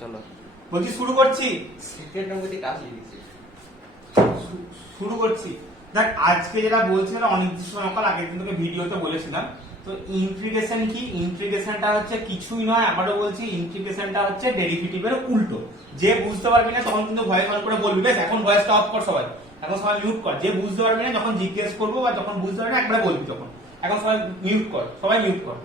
চলো বলছি শুরু করছি। সেকেন্ড অঙ্কটি কাজ লিখেছি। শুরু করছি। দেখ আজকে যেটা বলছিলাম অনির্দিষ্ট সংখ্যার আগের দিন তোকে ভিডিওতে বলেছিলাম। তো ইন্টিগ্রেশন কি? ইন্টিগ্রেশনটা হচ্ছে কিছুই নয়, আবারও বলছি ইন্টিগ্রেশনটা হচ্ছে ডেরিভেটিভের উল্টো। যে বুঝতে পারবি না তখন কিন্তু ভয়েস অন করে বলবি। বেশ, এখন ভয়েসটা অফ কর সবাই, এখন সবাই মিউট কর। যে বুঝতে পারবি না যখন জিজ্ঞেস করবো বা যখন বুঝতে পারবি না একবার বলবি তখন। এখন সবাই মিউট কর, সবাই মিউট কর।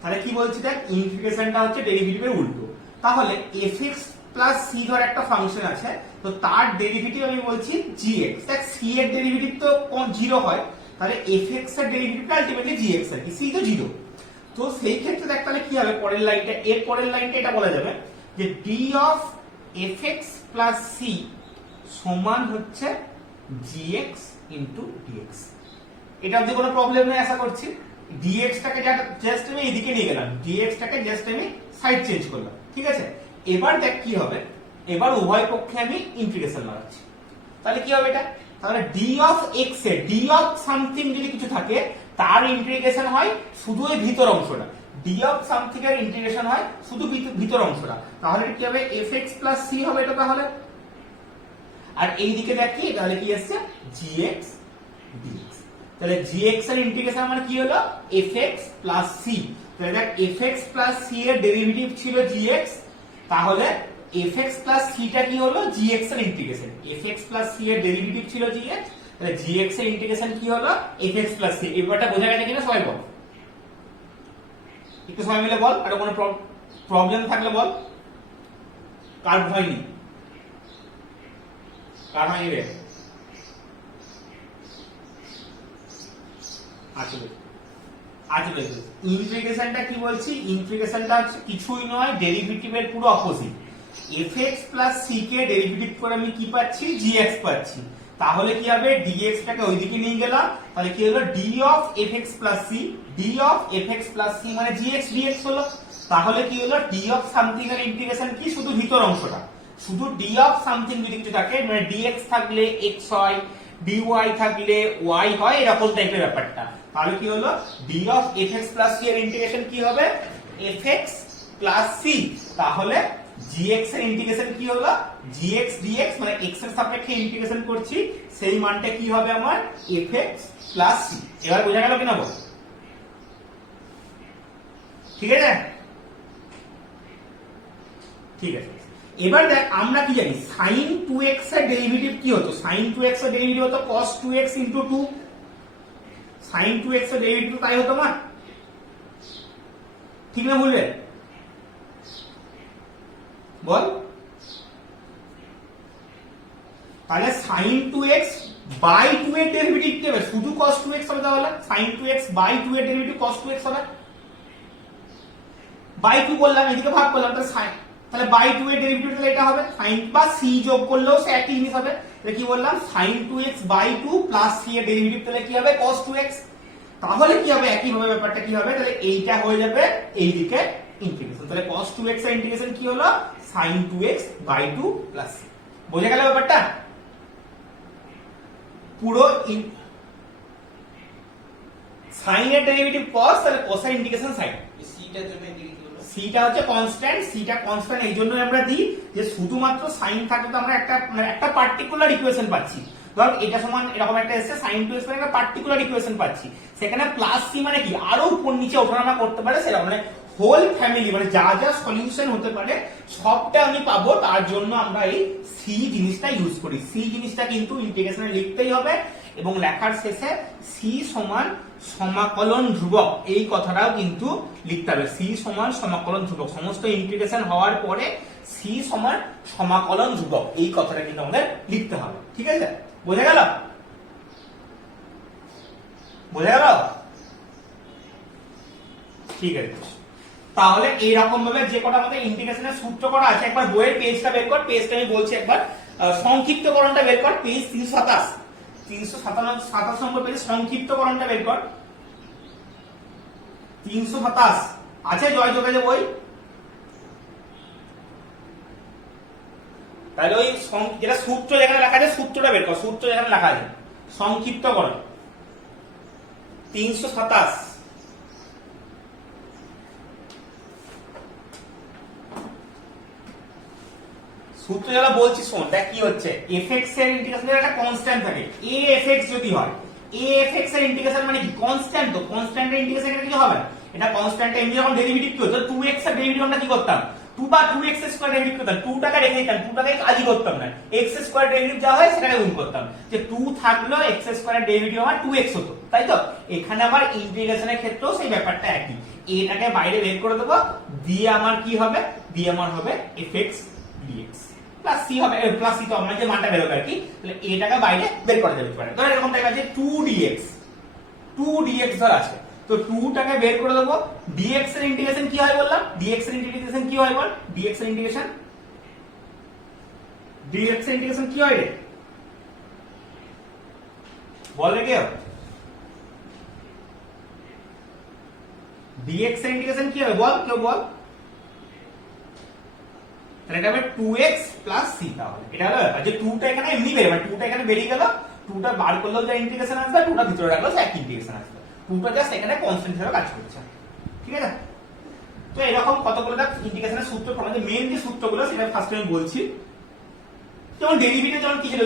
তাহলে কি বলছি দেখ, ইন্টিগ্রেশনটা হচ্ছে ডেরিভেটিভের উল্টো। তাহলে fx প্লাস সি ধর একটা ফাংশন আছে, তো তার ডেরিভেটিভ আমি বলছি gx। দেখ সি এর ডেরিভেটিভ তো 0 হয়, তাহলে fx এর ডেরিভেটিভটা আলটিমেটলি gx আর কি, সি তো 0। তো সেই ক্ষেত্রে দেখ তাহলে কি হবে, পরের লাইনটা, এর পরের লাইনটা এটা বলা যাবে যে d of fx plus C সমান হচ্ছে gx ইনটু dx। এটা অবধি কোনো প্রবলেম নেই আশা করছি। dx টাকে জাস্ট আমি এদিকে নিয়ে গেলাম, dx টাকে জাস্ট আমি সাইড চেঞ্জ করলাম, ঠিক আছে। এবার দেখ কি হবে, এবার উভয় পক্ষে আমি ইন্টিগ্রেশন লাগাচ্ছি। তাহলে কি হবে এটা, তাহলে d of x A d of something যদি কিছু থাকে তার ইন্টিগ্রেশন হয় শুধু এই ভিতর অংশটা, d অফ সামথিং এর ইন্টিগ্রেশন হয় শুধু ভিতর অংশটা। তাহলে কি হবে, fx প্লাস c হবে এটা তাহলে। আর এই দিকে দেখি তাহলে কি আসছে, gx dx। তাহলে gx এর ইন্টিগ্রেশন মানে কি হলো, fx প্লাস c। তাহলে দেখ fx প্লাস c এর ডেরিভেটিভ ছিল gx, তাহলে fx প্লাস c টা কি হলো, gx এর ইন্টিগ্রেশন। fx প্লাস c এর ডেরিভেটিভ ছিল gx, তাহলে gx এর ইন্টিগ্রেশন কি হলো, fx প্লাস c। এবারটা বোঝা গেছে কিনা সবাই বল, একটু সবাই মিলে বল। আর কোনো প্রবলেম থাকলে বল। কার ভয় নেই, কার হয়নি রে? আসলে ইন্টিগ্রেশনটা কি বলছি, ইন্টিগ্রেশনটা হচ্ছে কিছুই নয়, ডেরিভেটিভের পুরো অপোজিট। fx প্লাস c কে ডেরিভেটিভ করে আমি কি পাচ্ছি, gx পাচ্ছি। তাহলে কি হবে, dx টাকে ওইদিকে নিয়ে গেলাম, তাহলে কি হলো, d of fx plus c, d of fx plus c মানে gx dx হলো। তাহলে কি হলো, d অফ সামথিং এর ইন্টিগ্রেশন কি, শুধু ভিতর অংশটা। শুধু d অফ সামথিং যদি কিছু থাকে, মানে dx থাকলে x হয়, dy থাকলে y হয়, এরকম টাইপের ব্যাপারটা। তাহলে কি হলো, d of fx plus c এর ইন্টিগ্রেশন কি হবে, fx প্লাস c। তাহলে gx এর ইন্টিগ্রেশন কি হলো, gx dx, মানে x এর সাপেক্ষে ইন্টিগ্রেশন করছি, সেই মানটা কি হবে আমার, fx প্লাস c। এবার বোঝা গেল কিনা বল? ঠিক আছে, ঠিক আছে। এবার দেখ আমরা কি জানি, sin 2x এর ডেরিভেটিভ কি হতো, sin 2x এর ডেরিভেটিভ হতো cos 2x into 2। sin 2x এর ডেরিভেটিভ তাই হতো না, ঠিক না ভুলবে? বল। তাহলে sin 2x বাই 2 এর ডেরিভেটিভ কি হবে, শুধু cos 2x হবে। তাহলে sin 2x বাই 2 এর ডেরিভেটিভ cos 2x হবে। বাই 2 বললাম, এদিকে ভাগ করলাম, তাহলে sin, তাহলে বাই 2 এর ডেরিভেটিভ তাহলে এটা হবে sin, বা c যোগ করলেও সে একই জিনিস হবে। তাহলে কি বললাম, sin 2x by 2 plus c এর ডেরিভেটিভ তাহলে কি হবে, cos 2x। তাহলে কি হবে, একই ভাবে ব্যাপারটা কি হবে, তাহলে এইটা হয়ে যাবে এইদিকে ইন্টিগ্রেশন। তাহলে cos 2x এর ইন্টিগ্রেশন কি হলো, sin 2x by 2 plus c। বোঝা গেল ব্যাপারটা পুরো। sin এর ডেরিভেটিভ cos, তাহলে cos এর ইন্টিগ্রেশন sin। সিটার জন্য এদিকে কি হলো, সিটা হচ্ছে কনস্ট্যান্ট, সিটা কনস্ট্যান্ট এই জন্য আমরা দিই যে শুধুমাত্র সাইন থাকলে তো আমরা একটা পার্টিকুলার ইকুয়েশন পাচ্ছি। ধর এটা সমান এরকম একটা এসে sin 2x মানে একটা পার্টিকুলার ইকুয়েশন পাচ্ছি, সেখানে প্লাস সি মানে কি আরো উপর নিচে ওঠানামা করতে পারে, সেটা মানে হোল ফ্যামিলি, মানে যা যা সলিউশন হতে পারে সবটা আমি পাবো। তার জন্য আমরা এই সি জিনিসটা ইউজ করি। সি জিনিসটা কিন্তু ইন্টিগ্রেশনে লিখতেই হবে, এবং লেখার শেষে সি সমান সমাকলন ধ্রুবক এই কথাটাও কিন্তু লিখতে হবে। সি সমান সমাকলন ধ্রুবক, সমস্ত ইন্টিগ্রেশন হওয়ার পরে সি সমান সমাকলন ধ্রুবক এই কথাটা কিন্তু আমাদের লিখতে হবে। ঠিক আছে, বোঝা গেল? বোঝা গেল? ঠিক আছে। তাহলে এইরকম ভাবে যে কটা আমাদের ইন্টিগ্রেশনের সূত্র করা আছে, একবার বইয়ের পেজটা বের কর, পেজটা আমি বলছি একবার, সংক্ষিপ্তকরণটা বের কর, পেজ 327 নম্বর পেজে সংক্ষিপ্তকরণটা বের কর। 327 আছে জয় যোগাযোগ বই। তাহলে ওই যেটা সূত্র যেখানে লেখা আছে সূত্রটা বের কর, সূত্র যেখানে লেখা আছে সংক্ষিপ্তকরণ 327। সূত্র যারা বলছি শোন, দেখ কি হচ্ছে, fx এর ইন্টিগ্রেশন একটা কনস্ট্যান্ট থাকে, afx যদি হয়, afx এর ইন্টিগ্রেশন মানে কি কনস্ট্যান্ট, তো কনস্ট্যান্ট এর ইন্টিগ্রেশন এটা কি হবে না, এটা কনস্ট্যান্ট এমনি যখন ডেরিভেটিভ কি হতো 2x এর ডেরিভেটিভ আমরা কি করতাম 2 বা 2x স্কয়ার ডেরিভেটিভ করতাম, 2 টাকা রেখে দিতাম, 2 টাকায় কাজই করতাম না, x স্কয়ার ডেরিভেটিভ যা হয় সেটাকে গুণ করতাম, যে 2 থাকলো x স্কয়ার ডেরিভেটিভ আমার 2x হতো, তাই তো। এখানে আবার ইন্টিগ্রেশনের ক্ষেত্রেও সেই ব্যাপারটা একই, এটাকে বাইরে বের করে দেবো, দিয়ে আমার কি হবে, দিয়ে আমার হবে fx dx প্লাস c হবে, প্লাস c তো আমরা যে মানটা বের হবে আর কি, তাহলে এটাকে বাইরে বের করা যেতে পারে। ধর এরকম টাইপ আছে 2dx ধর আছে, তো 2 টাকে বের করে দেবো, dx এর ইন্টিগ্রেশন কি হয় বললাম, dx এর ইন্টিগ্রেশন কি হয় বল, dx এর ইন্টিগ্রেশন কি হয় রে, বল রে কেউ, dx এর ইন্টিগ্রেশন কি হবে বল, কেউ বল, তাহলে এটা হবে 2x c, তাহলে এটা হলো ব্যাপার, যে 2 টা এখানে এমনি বেরোবে, 2 টা এখানে বেরিয়ে গেল, 2 টা বার করলেও যা ইন্টিগ্রেশন আসবে, 2 টা ভিতরে রাখলেও সেই একই ইন্টিগ্রেশন আসবে, 2 টা জাস্ট এখানে কনস্ট্যান্ট হিসেবে কাজ করছে, ঠিক আছে। তো এরকম কতগুলো ইন্টিগ্রেশনের সূত্র পড়া, যে মেইন যে সূত্রগুলো সেটা ফার্স্ট আমি বলছি, যেমন ডেরিভেটিভ যেমন কি ছিল,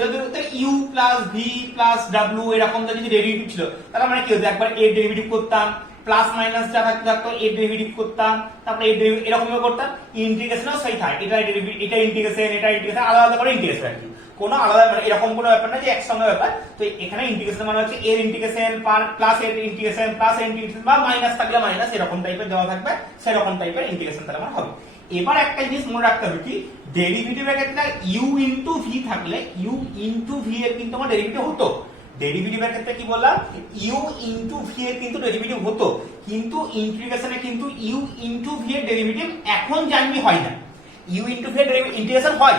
u plus v plus w এরকম যদি ডেরিভেটিভ ছিল, তাহলে আমরা কি হতো, একবার এর ডেরিভেটিভ করতাম, প্লাস মাইনাস যা থাকতো এর ডেরিভেটিভ করতাম, তারপরে এর ডেরিভেটিভ এরকম ভাবে করতাম, ইন্টিগ্রেশনও সেই থাকে, এটা ডেরিভেটিভ, এটা ইন্টিগ্রেশন আলাদা আলাদা করে ইন্টিগ্রেশন আর কি, কোনো আলাদা মানে এরকম কোনো ব্যাপার না যে একসঙ্গে ব্যাপার। তো এখানে ইন্টিগ্রেশন মানে হচ্ছে এর ইন্টিগ্রেশন প্লাস এর ইন্টিগ্রেশন প্লাস এর ইন্টিগ্রেশন, বা মাইনাস থাকলে মাইনাস, এরকম টাইপের দেওয়া থাকবে, সেরকম টাইপের ইন্টিগ্রেশন তাহলে আমার হবে। এবার একটা জিনিস মনে রাখতে হবে কি, ডেরিভেটিভের ক্ষেত্রে u ইনটু v থাকলে, u ইনটু v এর কিন্তু আমার ডেরিভেটিভ হতো, ডেরিভেটিভের ক্ষেত্রে কি বললাম, u ইনটু v এর কিন্তু ডেরিভেটিভ হতো, কিন্তু ইন্টিগ্রেশনে কিন্তু u ইনটু v এর ডেরিভেটিভ এখন জানবি হয় না, u ইনটু v এর ইন্টিগ্রেশন হয়,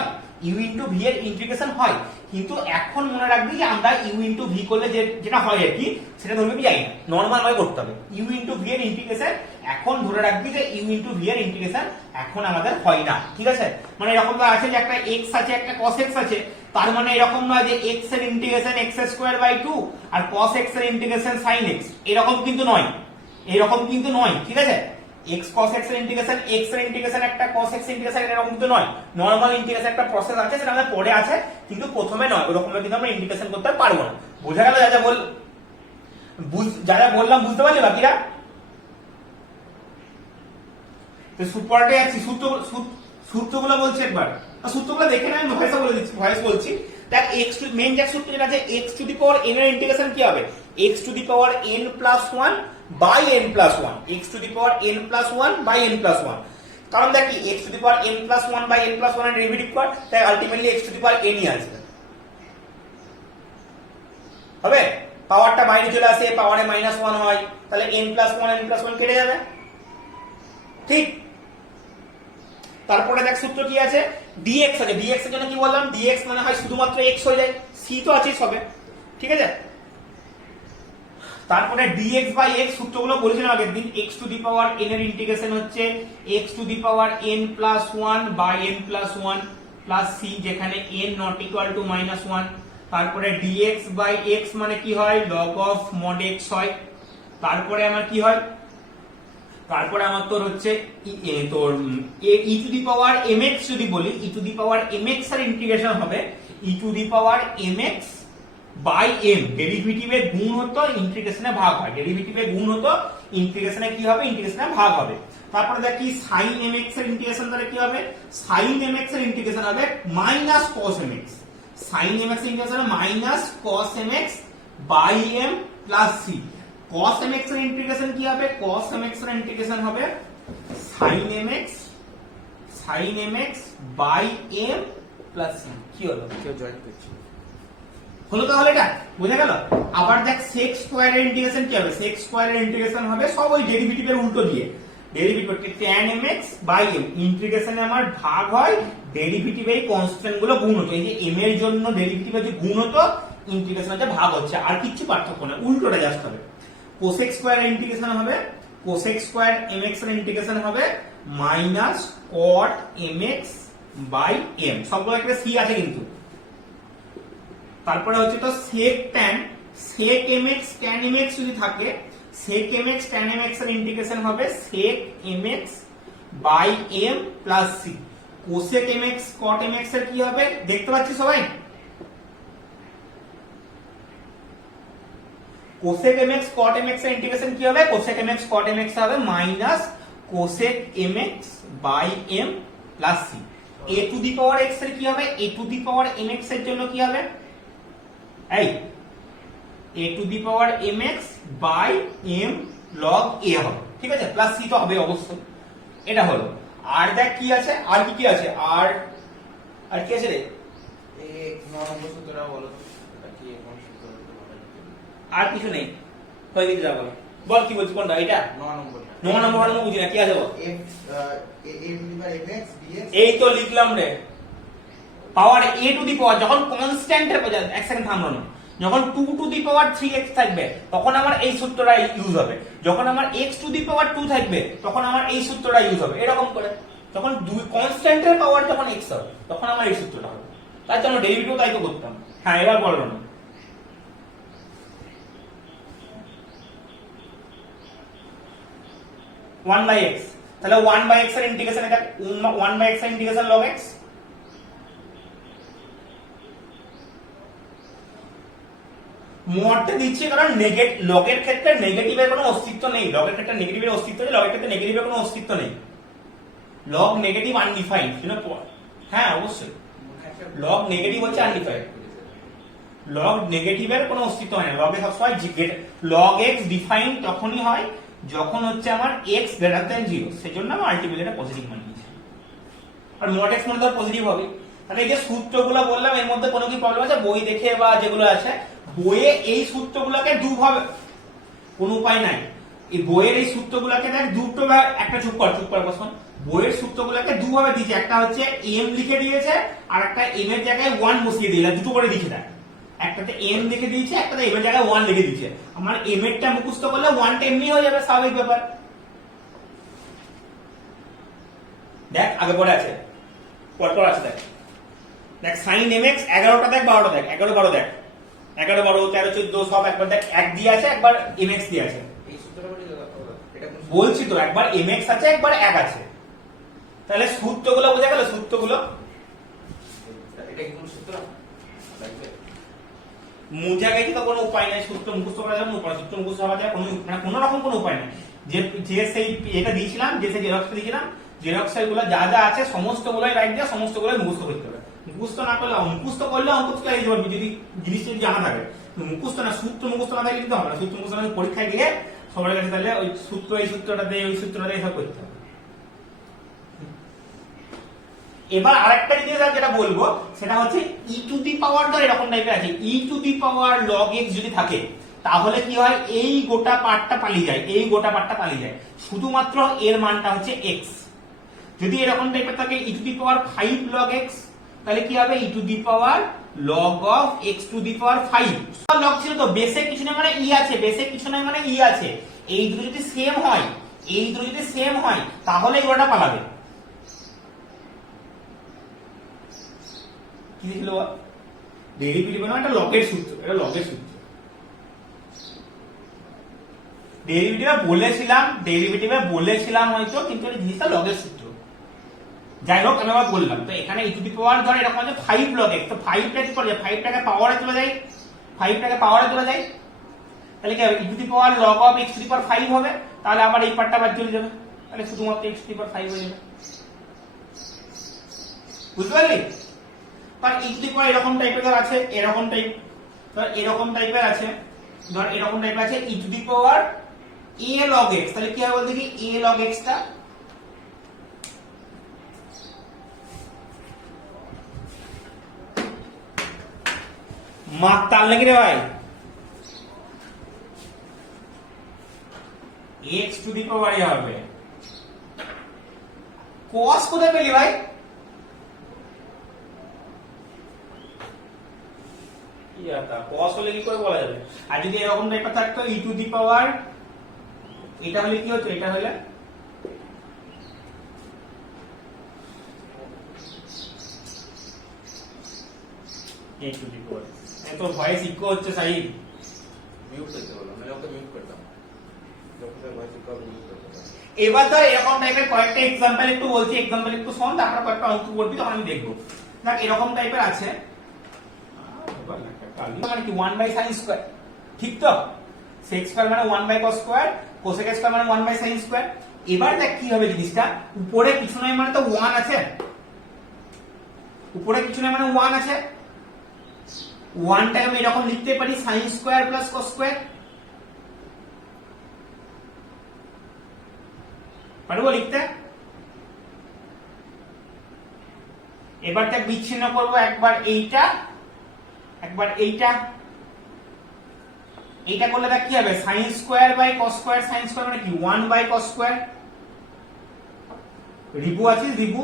u ইনটু v এর ইন্টিগ্রেশন হয়, কিন্তু এখন মনে রাখবি যে আমরা u ইনটু v করলে যেটা হয় আর কি, সেটা ধরবি কি জানি না, নরমাল ভাবে করতে হবে, u ইনটু v এর ইন্টিগ্রেশন এখন ধরে রাখবি যে u ইনটু v এর ইন্টিগ্রেশন এখন আমাদের হয় না, ঠিক আছে। মানে এরকম আছে যে একটা x আছে একটা cos x আছে, তার মানে এরকম নয় যে x এর ইন্টিগ্রেশন x স্কয়ার বাই 2 আর cos x এর ইন্টিগ্রেশন sin x, এরকম কিন্তু নয়, ঠিক আছে। x cos x এর ইন্টিগ্রেশন x এর ইন্টিগ্রেশন একটা cos x ইন্টিগ্রেশন এরকম কিন্তু নয়, নরমাল ইন্টিগ্রেশন একটা প্রসেস আছে, সেটা আমাদের পরে আছে, কিন্তু প্রথমে নয়, ওরকম ভাবে কিন্তু আমরা ইন্টিগ্রেশন করতে পারবো না। বোঝা গেল যা বললাম, বুঝতে পারলি বাকিরা? তো সুপারটে আছি, সূত্রগুলো বলছি একবার, সূত্রগুলো দেখে না, আমি ভয়েস বলছি। দেখ x টু মেইন যে সূত্র যেটা আছে, x to the power n এর ইন্টিগ্রেশন কি হবে, x to the power n plus 1 by n plus 1, x to the power n plus 1 by n plus 1, কারণ দেখ কি x to the power n plus 1 by n plus 1 এর derivative কর, তাই ultimately x to the power n ই আসবে, হবে, পাওয়ারটা বাইরে চলে আসে, পাওয়ারে মাইনাস 1 হয়, তাহলে n প্লাস 1 কেটে যাবে, ঠিক। তারপরে দেখ সূত্র কি আছে, dx আছে, dx এর জন্য কি বললাম, dx মানে হয় শুধুমাত্র x হয়ে যায়, c তো আছেই সবে, ঠিক আছে। তারপরে dx বাই x সূত্রগুলো বলেছিলাম আগের দিন, x to the power n এর ইন্টিগ্রেশন হচ্ছে x to the power n plus 1 by n plus 1 plus c, যেখানে n not equal to minus 1। তারপরে dx বাই x মানে কি হয়, log অফ mod x হয়। তারপরে আমার কি হয়, তারপরে আমার তোর হচ্ছে তোর e to the power mx, যদি বলি e to the power mx এর ইন্টিগ্রেশন হবে e to the power mx by m, ডেরিভেটিভে গুণ হতো ইন্টিগ্রেশনে ভাগ হয়, ডেরিভেটিভে গুণ হতো ইন্টিগ্রেশনে কি হবে, ইন্টিগ্রেশনে ভাগ হবে। তারপরে দেখি sin mx এর ইন্টিগ্রেশন তাহলে কি হবে, sin mx এর ইন্টিগ্রেশন হবে minus cos mx, sin mx এর ইন্টিগ্রেশন হবে minus cos mx by m plus c। cos mx এর ইন্টিগ্রেশন কি হবে, cos mx এর ইন্টিগ্রেশন হবে sin mx by m plus c। কি হলো, কেউ জয়েন করছে, হলো তাহলে এটা বোঝা গেল। আবার দেখ sec স্কয়ার এর ইন্টিগ্রেশন কি হবে, sec স্কয়ার এর ইন্টিগ্রেশন হবে সব ওই ডেরিভেটিভের উল্টো দিয়ে, derivative tan mx by m, ইন্টিগ্রেশনে আমার ভাগ হয়, ডেরিভেটিভ এই কনস্ট্যান্ট গুলো গুণ হতো, এই যে m এর জন্য ডেরিভেটিভ যে গুণ হতো, ইন্টিগ্রেশন হচ্ছে ভাগ হচ্ছে, আর কিছু পার্থক্য না, উল্টোটা জাস্ট হবে। cosec স্কয়ার এর ইন্টিগ্রেশন হবে, cosec স্কয়ার mx এর ইন্টিগ্রেশন হবে minus cot mx by m, সবগুলো একটা c আছে কিন্তু। তারপরে হচ্ছে তো sec mx tan mx যদি থাকে, sec mx tan mx এর ইন্টিগ্রেশন হবে sec mx by m plus c। Cosec mx cot mx এর কি হবে দেখতে পাচ্ছি সবাই? কোসেক mx cot mx এর ইন্টিগ্রেশন কি হবে? কোসেক mx cot mx হবে minus cosec mx by m plus c। a to the power x এর কি হবে? a to the power mx এর জন্য কি হবে? এই a to the power mx by m log a হবে, ঠিক আছে? প্লাস c তো হবে অবশ্যই। এটা হলো। আর দেখ কি আছে, আর কি কি আছে, আর কি আছে রে? এই 9 নম্বর সূত্রটা বলো এটা কি কোন সূত্র? আর কিছু নেই, হয়ে গেছে যা বলো। বল কি বলছিস, কোনটা? এটা 9 নম্বরটা। 9 নম্বর আমি বুঝি না, কি আছে বল? mx dx। এই তো লিখলাম রে, পাওয়ার a টু দি পাওয়ার, যখন কনস্ট্যান্টের এক সেকেন্ড থামলো না, যখন 2 টু দি পাওয়ার 3x থাকবে তখন আমার এই সূত্রটা ইউজ হবে, যখন আমার x টু দি পাওয়ার 2 থাকবে তখন আমার এই সূত্রটা ইউজ হবে। এরকম করে যখন দুই কনস্ট্যান্টের পাওয়ার যখন x হবে তখন আমার এই সূত্রটা হবে। তার জন্য ডেরিভেটিভ তাই তো করতাম। হ্যাঁ, এবার বলো না। ওয়ান বাই এক্স, তাহলে 1/x এর ইন্টিগ্রেশন, এটা 1/x এর ইন্টিগ্রেশন log x। মডটা দিচ্ছি কারণ লগের ক্ষেত্রে নেগেটিভের কোনো অস্তিত্ব নেই, লগের ক্ষেত্রে নেগেটিভের অস্তিত্ব নেই, লগের ক্ষেত্রে নেগেটিভের কোনো অস্তিত্ব নেই। লগ নেগেটিভ আনডিফাইন্ড, হ্যাঁ অবশ্যই লগ নেগেটিভ হচ্ছে আনডিফাইন্ড, লগ নেগেটিভের কোনো অস্তিত্ব হয় না। লগে সবসময় লগ x ডিফাইন্ড তখনই হয় যখন হচ্ছে আমার x গ্রেটার দ্যান 0, সেজন্য আমি আলটিমেটলি এটা পজিটিভ মান নিয়েছি। আর মড x মানে তো পজিটিভ হবে। তাহলে এই যে সূত্রগুলো বললাম এর মধ্যে কোনো কি প্রবলেম আছে? বই দেখে বা যেগুলো আছে বইয়ে এই সূত্রগুলোকে দুভাবে, কোনো উপায় নাই, এই বইয়ের এই সূত্রগুলোকে দেখ দুটো, একটা চুপ কর বসুন, বইয়ের সূত্রগুলোকে দুভাবে দিয়েছে, একটা হচ্ছে m লিখে দিয়েছে আর একটা m এর জায়গায় 1 বসিয়ে দিয়েছে, দুটো করে লিখে দেয়। একটাতে m লিখে দিয়েছে, একটাতে m এর জায়গায় 1 লিখে দিয়েছে। আমার m এরটা মুখস্থ করলে 1 টা এমনি হয়ে যাবে, স্বাভাবিক ব্যাপার। দেখ আগে পরে আছে, পর আছে, দেখ দেখ sin mx 11টা দেখ, 12টা দেখ, 11 12 দেখ, 11 12 13 14 সব একবার দেখ, এক দিয়ে আছে একবার mx দিয়ে আছে। এই সূত্রটা বলি তো এটা কোন? বলছি তো একবার mx আছে একবার 1 আছে। তাহলে সূত্রগুলো বোঝা গেল? সূত্রগুলো এটা কি কোন সূত্র? মুজা গেছে তো কোনো উপায় নাই, সূত্র মুখস্থ করা যাবে না, সূত্র মুখস্থ করা যায় কোনো রকম কোনো উপায় নাই। যে সেই এটা দিয়েছিলাম, যে সেই জেরক্সটা দিয়েছিলাম, জেরক্সের গুলো যা যা আছে সমস্তগুলোই রাইট দিয়ে সমস্তগুলোই মুখস্থ করতে হবে। মুখস্থ না করলে, মুখস্থ করলে অঙ্কটা লিখতে পারবি যদি জিনিসটা জানা থাকে। মুখস্থ না, সূত্র মুখস্থ না থাকলে কিন্তু হবে না। সূত্র মুখস্থ না পরীক্ষায় গিয়ে সবার কাছে তাহলে ওই সূত্র, এই সূত্রটা দিয়ে ওই সূত্রটা এসব করতে হবে। এবার আরেকটা জিনিস যেটা বলবো সেটা হচ্ছে ই টু দি পাওয়ার, ধর এরকম টাইপের আছে, e to the power log x যদি থাকে তাহলে কি হয়? এই গোটা পার্টটা পালিয়ে যায়, এই গোটা পার্টটা পালিয়ে যায়, শুধুমাত্র এর মানটা হচ্ছে x। যদি এরকম টাইপের থাকে e to the power 5 log x, তাহলে কি হবে? E to the power log of x to the power 5। Log ছিল তো, বেসে কিছু না মানে ই আছে, বেসে কিছু না মানে ই আছে, এই দুটো যদি সেম হয়, এই দুটো যদি সেম হয় তাহলে এই গোটা পালাবে। কি ছিল ডেরিভেটিভ না, এটা লগের সূত্র, এটা লগের সূত্র। ডেরিভেটিভে বলেছিলাম হয়তো, কিন্তু এই জিনিসটা লগের সূত্র। যাই হোক, আমি আবার বললাম তো এখানে ই টু দি পাওয়ার ধর এরকম আছে 5 log x, তো 5 টা কি করে যায়? 5 টাকে পাওয়ারে চলে যায়, 5 টাকে পাওয়ারে চলে যায়, তাহলে কি হবে? E to the power log of x to the power 5 হবে, তাহলে আবার এই পার্টটা বাদ চলে যাবে, তাহলে শুধুমাত্র x টু দি পাওয়ার 5 হয়ে যাবে। বুঝতে পারলি? কারণ ই টু দি পাওয়ার এরকম টাইপের ধর আছে, এরকম টাইপ, ধর এরকম টাইপের আছে, ধর এরকম টাইপের আছে e to the power a log x, তাহলে কি হবে বলতে কি a log x টা মাত্রাল নাকি রে ভাই? x টু দি পাওয়ার হবে। cos কোথায় পেলি ভাই? cos হলে কি করে বলা যাবে? আর যদি এরকম টাইপের থাকতো ই টু দি পাওয়ার, এটা হলে কি হতো? এটা হলে a টু দি পাওয়ার। তো ভয়েস ইকো হচ্ছে সাইড, মিউট করতে বলো, মানে ওকে মিউট করতাম, যখন ভয়েস ইকো মিউট করতে এবার ধর এরকম টাইপের কয়েকটা এক্সাম্পল একটু বলছি, এক্সাম্পল একটু শোন, তারপর কয়েকটা অঙ্ক করবি, তখন আমি দেখবো। দেখ এরকম টাইপের আছে, মানে কি 1 বাই sin স্কয়ার, ঠিক তো? sec স্কয়ার মানে 1 by cos square, cosec square মানে 1 বাই sin স্কয়ার। এবার দেখ কি হবে জিনিসটা, উপরে কিছু নয় মানে তো 1 আছে, উপরে কিছু নয় মানে 1 আছে, 1 টাকে আমি এরকম লিখতে পারি sin square plus cos square, পারবো লিখতে? এবার দেখ বিচ্ছিন্ন করবো, একবার এইটা একবার এইটা, এইটা করলে দেখ কি হবে, sin square by cos square, sin square মানে কি 1 বাই cos স্কয়ার, রিপু আছে রিপু,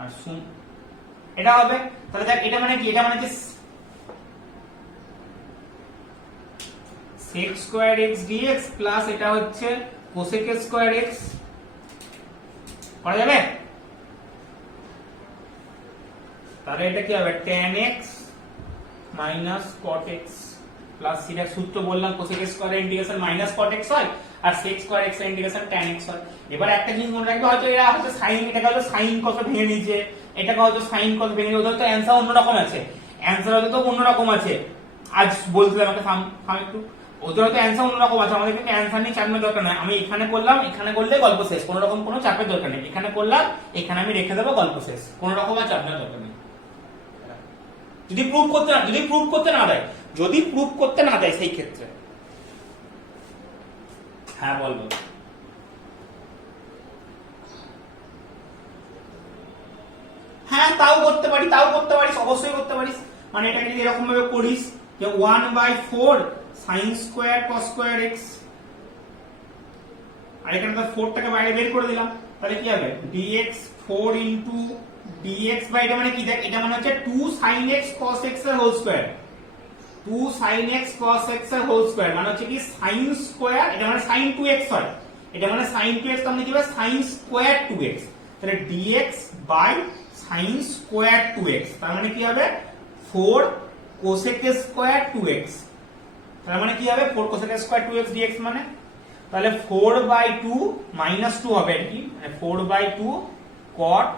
আর শুন এটা হবে। তাহলে দেখ এটা মানে কি, এটা মানে কি sec square x dx plus এটা হচ্ছে cosec স্কয়ার x, করা যাবে? তাহলে এটা কি হবে, tan x minus cot x plus সিটা সূত্র বললাম cosec স্কয়ার এর ইন্টিগ্রেশন মাইনাস cot x হয়, আর sec স্কয়ার x এর ইন্টিগ্রেশন tan x হয়। এবার একটা জিনিস মনে রাখবে, হয়তো এরা হয়তো sin, এটাকে হয়তো sin cos ভেঙে নিয়েছে, এটাকে হয়তো sin cos ভেঙে নিয়েছে, ওদের তো অ্যানসার অন্যরকম আছে, অ্যানসার হয়তো অন্যরকম আছে। আজ বলছিলাম আমাকে থাম একটু, ওদের হয়তো অ্যানসার অন্যরকম আছে, আমাদের কিন্তু অ্যানসার নিয়ে চাপের দরকার নাই। আমি এখানে করলাম, এখানে করলে গল্প শেষ, কোনো রকম কোনো চাপের দরকার নেই। এখানে করলাম, এখানে আমি রেখে দেবো, গল্প শেষ, কোনো রকম আর চাপের দরকার নেই। যদি প্রুভ করতে না দেয়, যদি প্রুভ করতে না দেয় সেই ক্ষেত্রে। হ্যাঁ বলবো। হ্যাঁ তাও করতে পারিস, অবশ্যই করতে পারিস। মানে এটাকে যদি এরকম ভাবে করিস যে 1/4 sin square cos square x, আর এখানে তো 4 টাকে বাইরে বের করে দিলাম, তাহলে কি হবে dx 4 into dx বাই, এটা মানে কি, দেখ এটা মানে হচ্ছে 2 sin x cos x এর whole square, 2 sin x cos x এর হোল স্কয়ার মানে হচ্ছে কি sin স্কয়ার, এটা মানে sin 2x হয়, এটা মানে sin 2x, তাহলে কি হবে sin স্কয়ার 2x, তাহলে dx by sin square 2x, তার মানে কি হবে 4 cosec স্কয়ার 2x, তার মানে কি হবে 4 cosec স্কয়ার 2x dx, মানে তাহলে 4/2 মাইনাস 2 হবে আর কি, মানে 4/2 cot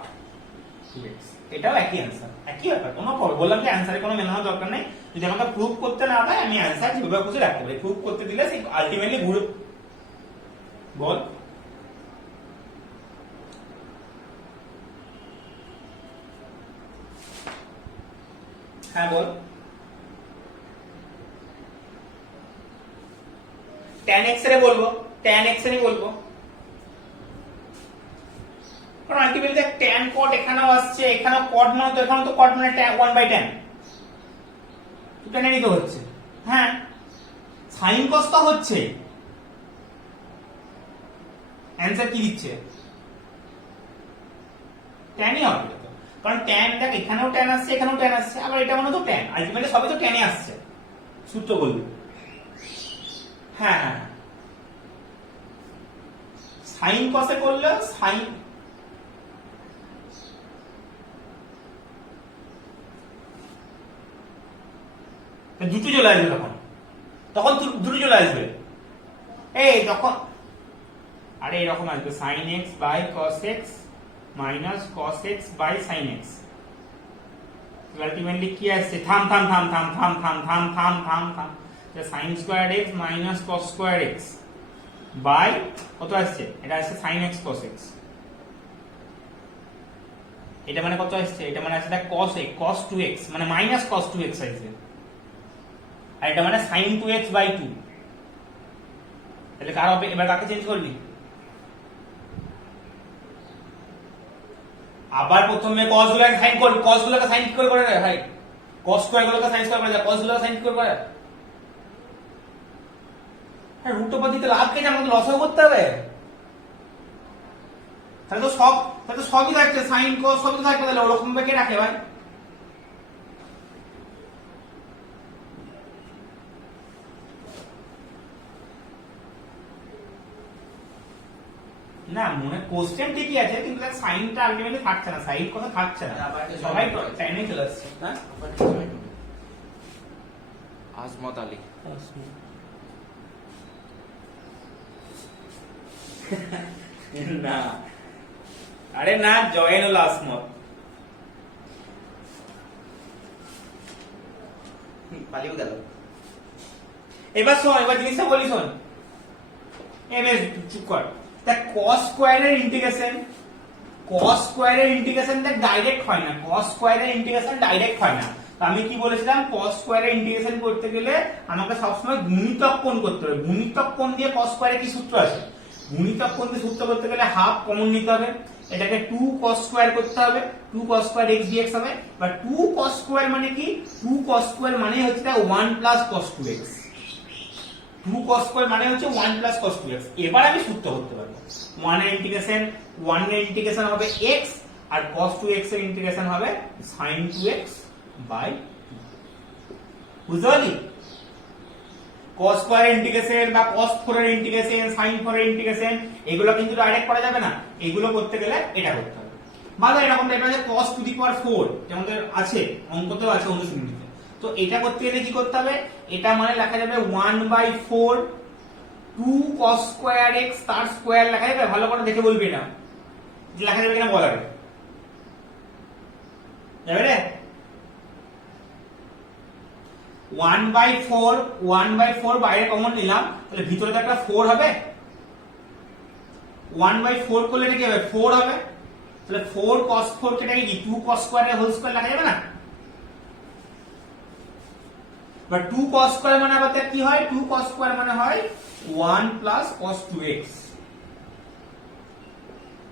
2x, এটাও একই অ্যান্সার, একই ব্যাপার, কোনো বললাম যে অ্যান্সারে কোনো মেলানোর দরকার নেই। যদি আমাকে প্রুফ করতে না দেয়, আমি অ্যান্সার যেভাবে খুশি রাখতে পারি, প্রুফ করতে দিলে সেই আলটিমেটলি ঘুরে বল। হ্যাঁ বল। tan x এর বলবো, tan x এরই বলবো, কারণ আলটিমেটলি দেখ tan cot এখানেও আসছে, এখানেও cot মানে তো, এখানেও তো cot মানে 1/tan, তো tan এরই তো হচ্ছে। হ্যাঁ sin cos তো হচ্ছে, অ্যানসার কি দিচ্ছে, tan-ই হবে তো, কারণ tan দেখ এখানেও tan আসছে, এখানেও tan আসছে, আবার এটা মানে তো tan, আলটিমেটলি সবই তো tan-এ আসছে, সূত্র বলবি। হ্যাঁ হ্যাঁ sin cos এ করলে sin, দুটো চলে আসবে, তখন দুটো চলে আসবে, এই তখন আরে এরকম আসবে sin x by cos x minus cos x by sin x, ultimately কি আসছে, থাম sin square x minus cos square x by কত আসছে, এটা আসছে sin x cos x, এটা মানে কত আসছে, এটা মানে আসছে cos x cos 2x মানে মাইনাস cos 2x আসছে, আর এটা মানে sin 2x বাই 2, তাহলে কার হবে, এবার কাকে চেঞ্জ করবি, আবার প্রথমে cos গুলোকে sin করবি, cos গুলোকে sin কি করে রে ভাই, cos স্কয়ার গুলোকে sin স্কয়ার করে, cos গুলোকে sin কি করে, হ্যাঁ রুট ওভার দিতে লাভ কেন, আমাদের লসও করতে হবে, তাহলে তো সবই থাকছে, sin cos সবই তো থাকবে, তাহলে ওরকম ভাবে কে রাখে ভাই, না মনে কোশ্চেন ঠিকই আছে, কিন্তু তার সাইনটা আলটিমেটলি থাকছে না, সাইড কথা থাকছে না, সবাই টাইমে চলে আসছে। হ্যাঁ, 'আজমত আলী। না, আরে না, জয়েনুল আসমত। পালিয়েও গেল। এবার শোন, এবার জিনিসটা বলি শোন। বেশ চুপ কর। দেখ cos স্কয়ারের ইন্টিগ্রেশন, cos স্কয়ারের ইন্টিগ্রেশন দেখ ডাইরেক্ট হয় না, cos স্কয়ারের ইন্টিগ্রেশন ডাইরেক্ট হয় না। তো আমি কি বলেছিলাম, cos স্কয়ারের ইন্টিগ্রেশন করতে গেলে আমাকে সবসময় গুণিতক কোণ করতে হবে। গুণিতক কোণ দিয়ে cos স্কয়ারে কি সূত্র আছে? গুণিতক কোণ দিয়ে সূত্র করতে গেলে হাফ কমন নিতে হবে, এটাকে 2 cos স্কয়ার করতে হবে, 2 cos স্কয়ার x dx হবে। বা 2 cos স্কয়ার মানে কি? 2 cos স্কয়ার মানে হচ্ছে 1 plus cos 2x। 2 cos square মানে হচ্ছে 1 plus cos 2x। এবার আমি সূত্র করতে পারবো। 1 এর ইন্টিগ্রেশন হবে x, আর cos 2x এর ইন্টিগ্রেশন হবে sin 2x বাই 2। বুঝতে পারলি? cos স্কয়ার এর ইন্টিগ্রেশন বা cos 4 এর ইন্টিগ্রেশন, sin 4 এর ইন্টিগ্রেশন এগুলো কিন্তু ডাইরেক্ট করা যাবে না। এগুলো করতে গেলে এটা করতে হবে। মানে এরকম টাইপের যে cos টু দি পাওয়ার 4 আমাদের আছে, অঙ্কতেও আছে অনুশীলনীতে। তো এটা করতে গেলে কি করতে হবে? এটা মানে লেখা যাবে 1/4 2 cos স্কয়ার x তার স্কয়ার লেখা যাবে। ভালো করে দেখে বলবি না, লেখা যাবে কিনা বল আগে। যাবে রে? 1/4 বাইরে কমন নিলাম, তাহলে ভিতরে তো একটা 4 হবে। 1/4 করলে এটা কি হবে? 4 হবে। তাহলে 4 cos 4 কেটে কি 2 cos স্কয়ার এর হোল স্কয়ার লেখা যাবে না? বা 2 cos স্কয়ার মানে আবার কি হয়? 2 cos স্কয়ার মানে হয় 1 plus cos 2x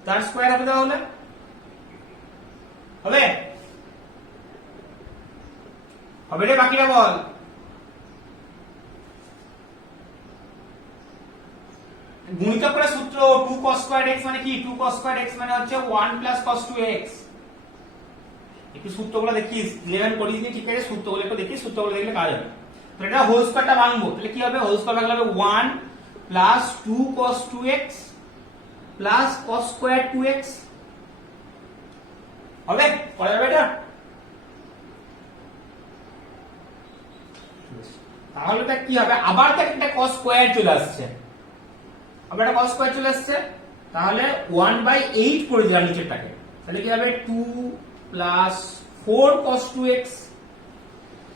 তার স্কয়ার হবে। তাহলে হবে হবে রে, বাকিটা বল। গুণিতক করে সূত্র 2 cos স্কয়ার x মানে কি? 2 cos স্কয়ার x মানে হচ্ছে 1 plus cos 2x। একটু সূত্রগুলো দেখিস, 11 করিস নি, ঠিক আছে? সূত্রগুলো একটু দেখিস, সূত্রগুলো দেখলে কাজ হবে। তো এটা হোল স্কয়ারটা ভাঙবো, তাহলে কি হবে? হোল স্কয়ার ভাঙলে হবে 1 plus 2 cos 2x plus cos square 2x। হবে? করা যাবে এটা? তাহলে এটা কি হবে? আবার তো একটা cos স্কয়ার চলে আসছে, আবার একটা cos স্কয়ার চলে আসছে। তাহলে 1/8 করে দিলাম নিচেরটাকে, তাহলে কি হবে? 2 plus 4 cos 2x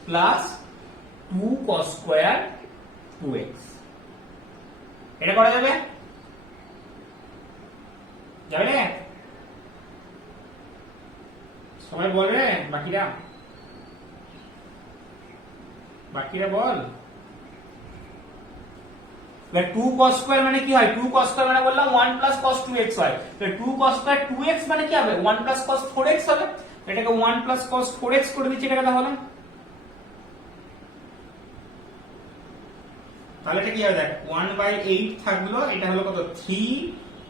plus 2 cos square 2x। এটা করা যাবে? যাবে রে? সবাই বল রে, বাকিরা বল। 2 cos স্কয়ার মানে কি হয়? 2 cos স্কয়ার মানে বললাম 1 plus cos 2x হয়। তাহলে 2 cos স্কয়ার 2x মানে কি হবে? 1 plus cos 4x হবে। এটাকে 1 plus cos 4x করে দিচ্ছি এটাকে। তাহলে এটা কি হবে? দেখ 1/8 থাকলো, এটা হলো কত? 3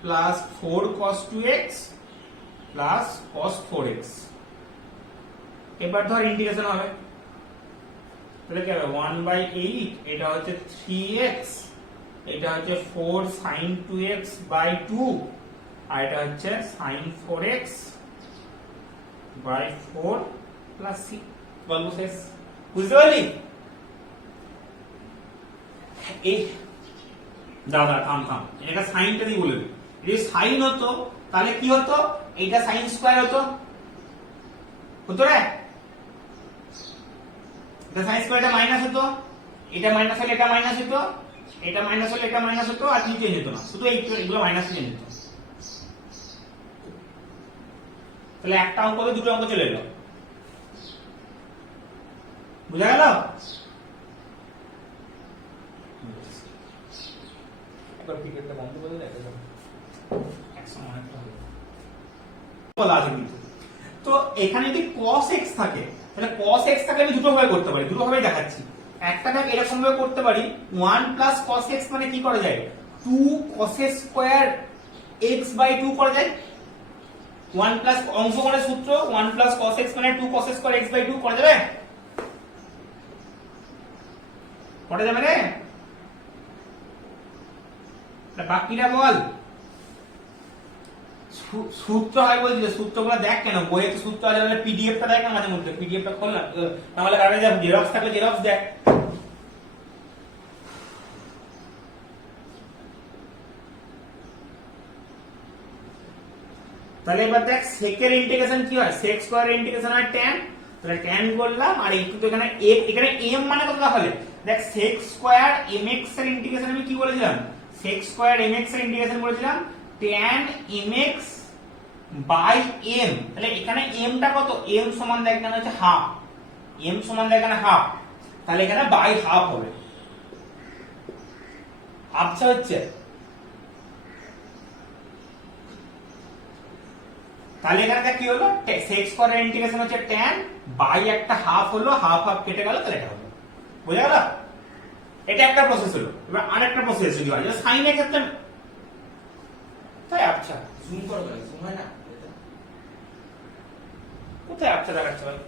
plus 4 cos 2x plus cos 4x। এবার ধর ইন্টিগ্রেশন হবে, তাহলে কি হবে? 1/8 এটা হচ্ছে 3x, এটা হচ্ছে 4 sin 2x by 2, আর এটা হচ্ছে sin 4x by 4 plus c। গল্প শেষ। বুঝতে পারলি? এই দাদা থাম, এটা সাইনটা দিয়ে বলে দিই। যদি সাইন হতো তাহলে কি হতো? এইটা সাইন স্কয়ার হতো রে। এটা সাইন স্কয়ার, এটা মাইনাস হতো, এটা মাইনাস হলে এটা মাইনাস হতো, এটা মাইনাস হলে এটা মাইনাস হতো, আর কিছু চেঞ্জ হতো না, শুধু এইগুলো মাইনাস চেঞ্জ হতো। তাহলে একটা অঙ্ক তো দুটো অঙ্ক চলে এলো। বুঝা গেল? একবার ক্রিকেটটা বন্ধ করে দেখা যাবে, একসময় অনেকটা হবে বলা আছে কিন্তু। তো এখানে যদি cos x থাকে, তাহলে cos x থাকলে আমি দুটো ভাবে করতে পারি, দুটো ভাবে দেখাচ্ছি। একটা ভাবে এরকম ভাবে করতে পারি, 1 plus cos x মানে কি করা যায়? 2 cos স্কয়ার x by 2 করা যায়। 1 plus অংশ করে সূত্র 1 plus cos x মানে 2 cos স্কয়ার x by 2 করা যাবে? করা যাবে রে? বাকিটা বল। সূত্র হয় বলছি, সূত্রগুলো দেখ। কেন বইয়ে তো সূত্র আছে, পিডিএফটা দেখ না মাঝে মধ্যে, পিডিএফটা খোল না, তাহলে কারণে যা জেরক্স থাকলে জেরক্স দেখ। তাহলে এবার দেখ সেকের ইন্টিগ্রেশন কি হয়, sec স্কয়ার ইন্টিগ্রেশন হয় tan, তাহলে tan করলাম আর একটু তো এখানে এখানে m মানে কত তাহলে দেখ sec স্কয়ার mx এর ইন্টিগ্রেশন আমি কি বলেছিলাম, sec স্কয়ার mx এর ইন্টিগ্রেশন বলেছিলাম tan mx বাই m, তাহলে এখানে m টা কত, m সমান দেখ এখানে হচ্ছে হাফ, m সমান দেখ এখানে হাফ, তাহলে এখানে বাই হাফ হবে, আচ্ছা হচ্ছে তাহলে এখানে দেখ কি হলো sec স্কয়ার ইন্টিগ্রেশন হচ্ছে tan বাই একটা হাফ হলো, হাফ হাফ কেটে গেল, তাহলে এটা হলো, বুঝা গেল? এটা একটা প্রসেস হলো। এবার আরেকটা প্রসেস যদি হয় sin এর ক্ষেত্রে তাই আচ্ছা জুম করো ভাই, জুম হয় না কোথায় আচ্ছা দেখাচ্ছে ভাই।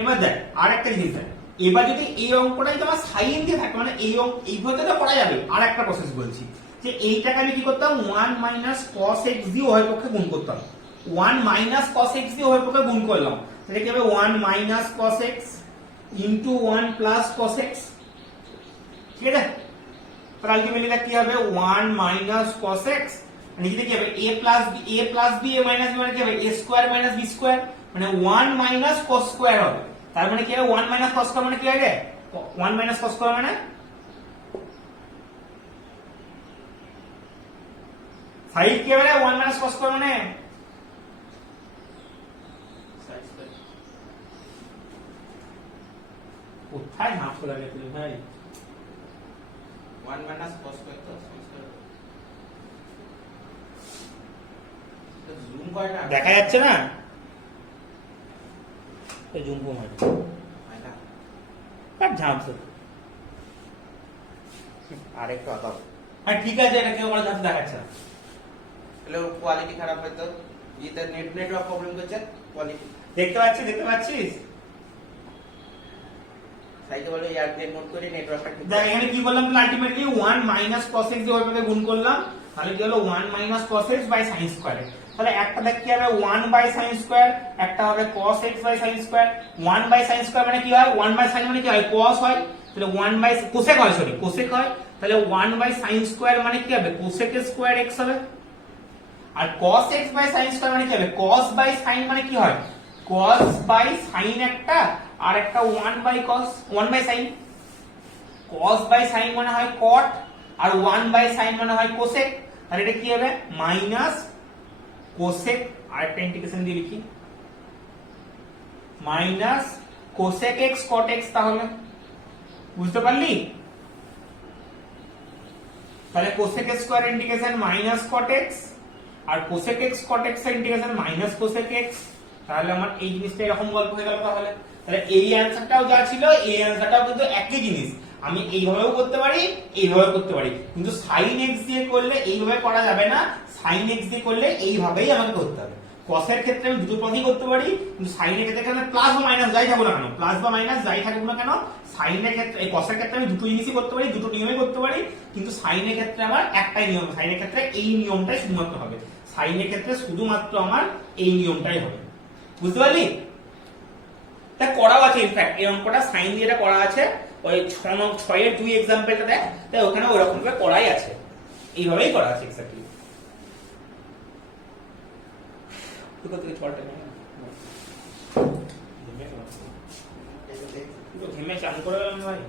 এবার দেখ আরেকটা জিনিস দেখ, এবার যদি এই অঙ্কটাই তোমার সাইন দিয়ে থাকে মানে এই অঙ্ক এইভাবে তো করা যাবে, আর একটা প্রসেস বলছি যে এইটাকে আমি কি করতাম 1 মাইনাস cos x দিয়ে উভয় পক্ষে গুণ করতাম, 1 মাইনাস cos x দিয়ে উভয় পক্ষে গুণ করলাম, তাহলে কি হবে 1 minus cos x into 1 plus cos x, ঠিক আছে? তাহলে আলটিমেটলি কি হবে 1 মাইনাস cos x নিচে কি হবে a plus b a minus b মানে কি হবে a square minus b square, মানে 1 মাইনাস cos স্কয়ার হবে, তার মানে কি হবে 1 মাইনাস cos স্কয়ার মানে কি হবে 1 মাইনাস cos স্কয়ার মানে সাইড কি হবে 1 মাইনাস cos স্কয়ার মানে সাইড স্কয়ার কোথায় হাফ লাগে তুই ভাই 1 মাইনাস cos স্কয়ার তো sin স্কয়ার তো জুম করে না দেখা যাচ্ছে না, এই জুম কম হয় হয় না কাট ঝাঁপছ আরেকটু আগাও, আর ঠিক আছে এটা কেউ বলে ঝাঁপ দেখাচ্ছে না, তাহলে কোয়ালিটি খারাপ হয়তো যেটা নেটওয়ার্ক প্রবলেম করছে, কোয়ালিটি দেখতে পাচ্ছিস সাইডে বলে এয়ারটেল নোট করে নেটওয়ার্কটা ঠিক দেখ এখানে কি বললাম তাহলে আলটিমেটলি 1 মাইনাস cos x দিয়ে ওইভাবে গুণ করলাম, তাহলে কি হলো 1 minus cos x by sin square, তাহলে একটা দেখ কি হবে 1 বাই sin স্কয়ার, একটা হবে cos x by sin square, 1 by sin square মানে কি হয় 1 বাই sin মানে কি হয় cos হয়, তাহলে 1 বাই cosec হয়, সরি cosec হয়, তাহলে 1 বাই sin স্কয়ার মানে কি হবে cosec স্কয়ার x হবে, আর cos x by sin square মানে কি হবে cos বাই sin মানে কি হয় cos বাই sin একটা, আর একটা 1 by cos 1 by sin, cos by sin মানে হয় cot, আর 1 বাই sin মানে হয় cosec, তাহলে এটা কি হবে মাইনাস cosec, আরেকটা ইন্টিগ্রেশন দিয়ে লিখি minus cosec x cot x, তাহলে বুঝতে পারলি? তাহলে cosec square integration minus cot x আর cosec x cot x এর ইন্টিগ্রেশন মাইনাস cosec x, তাহলে আমার এই জিনিসটা এরকম গল্প হয়ে গেল, তাহলে এই অ্যানসারটাও যা ছিল এই অ্যানসারটাও কিন্তু একই জিনিস, আমি এইভাবেও করতে পারি এইভাবেও করতে পারি, কিন্তু sin x দিয়ে করলে এইভাবে করা যাবে না, sin x দিয়ে করলে এইভাবেই আমাকে করতে হবে। cos এর ক্ষেত্রে আমি দুটো পথই করতে পারি, কিন্তু sin এর ক্ষেত্রে এখানে প্লাস বা মাইনাস যাই থাকুক না কেন, প্লাস বা মাইনাস যাই থাকুক না কেন, sin এর ক্ষেত্রে এই cos এর ক্ষেত্রে আমি দুটো জিনিসই করতে পারি, দুটো নিয়মই করতে পারি, কিন্তু sin এর ক্ষেত্রে আমার একটাই নিয়ম, sin এর ক্ষেত্রে এই নিয়মটাই শুধুমাত্র হবে, sin এর ক্ষেত্রে শুধুমাত্র আমার এই নিয়মটাই হবে, বুঝতে পারলি? তা করাও আছে ইনফ্যাক্ট এই অঙ্কটা সাইন দিয়ে এটা করা আছে, ওই 6 এর 2 एग्जांपलটা দেখ, তাই ওখানে ওরকম ভাবে করাই আছে, এইভাবেই করা আছে এক্স্যাক্টলি। তো তুই ছড়টা না তো ঘেমে চান করে গেলাম ভাই,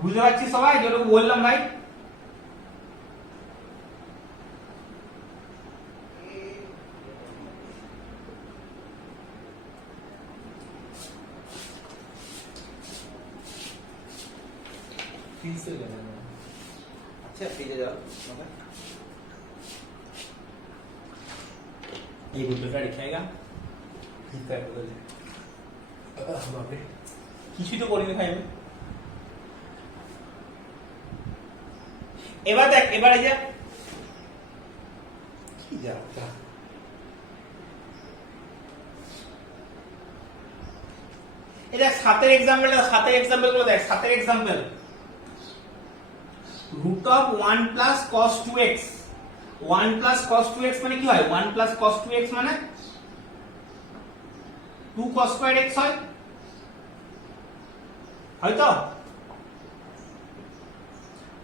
বুঝতে পারছিস সবাই যেটা বললাম ভাই? আচ্ছা ফিরে যাও ये गुड्डू का दिखाएगा কিছুই তো করিনি ভাই আমি। এবার দেখ এবার এই যে কি যাতা এই দেখ 7 এর एग्जांपल গুলো দেখ, 7 এর example root of 1 plus cos 2x, 1 plus cos 2x মানে কি হয় 1 plus cos 2x মানে 2 cos square x হয়, হয়তো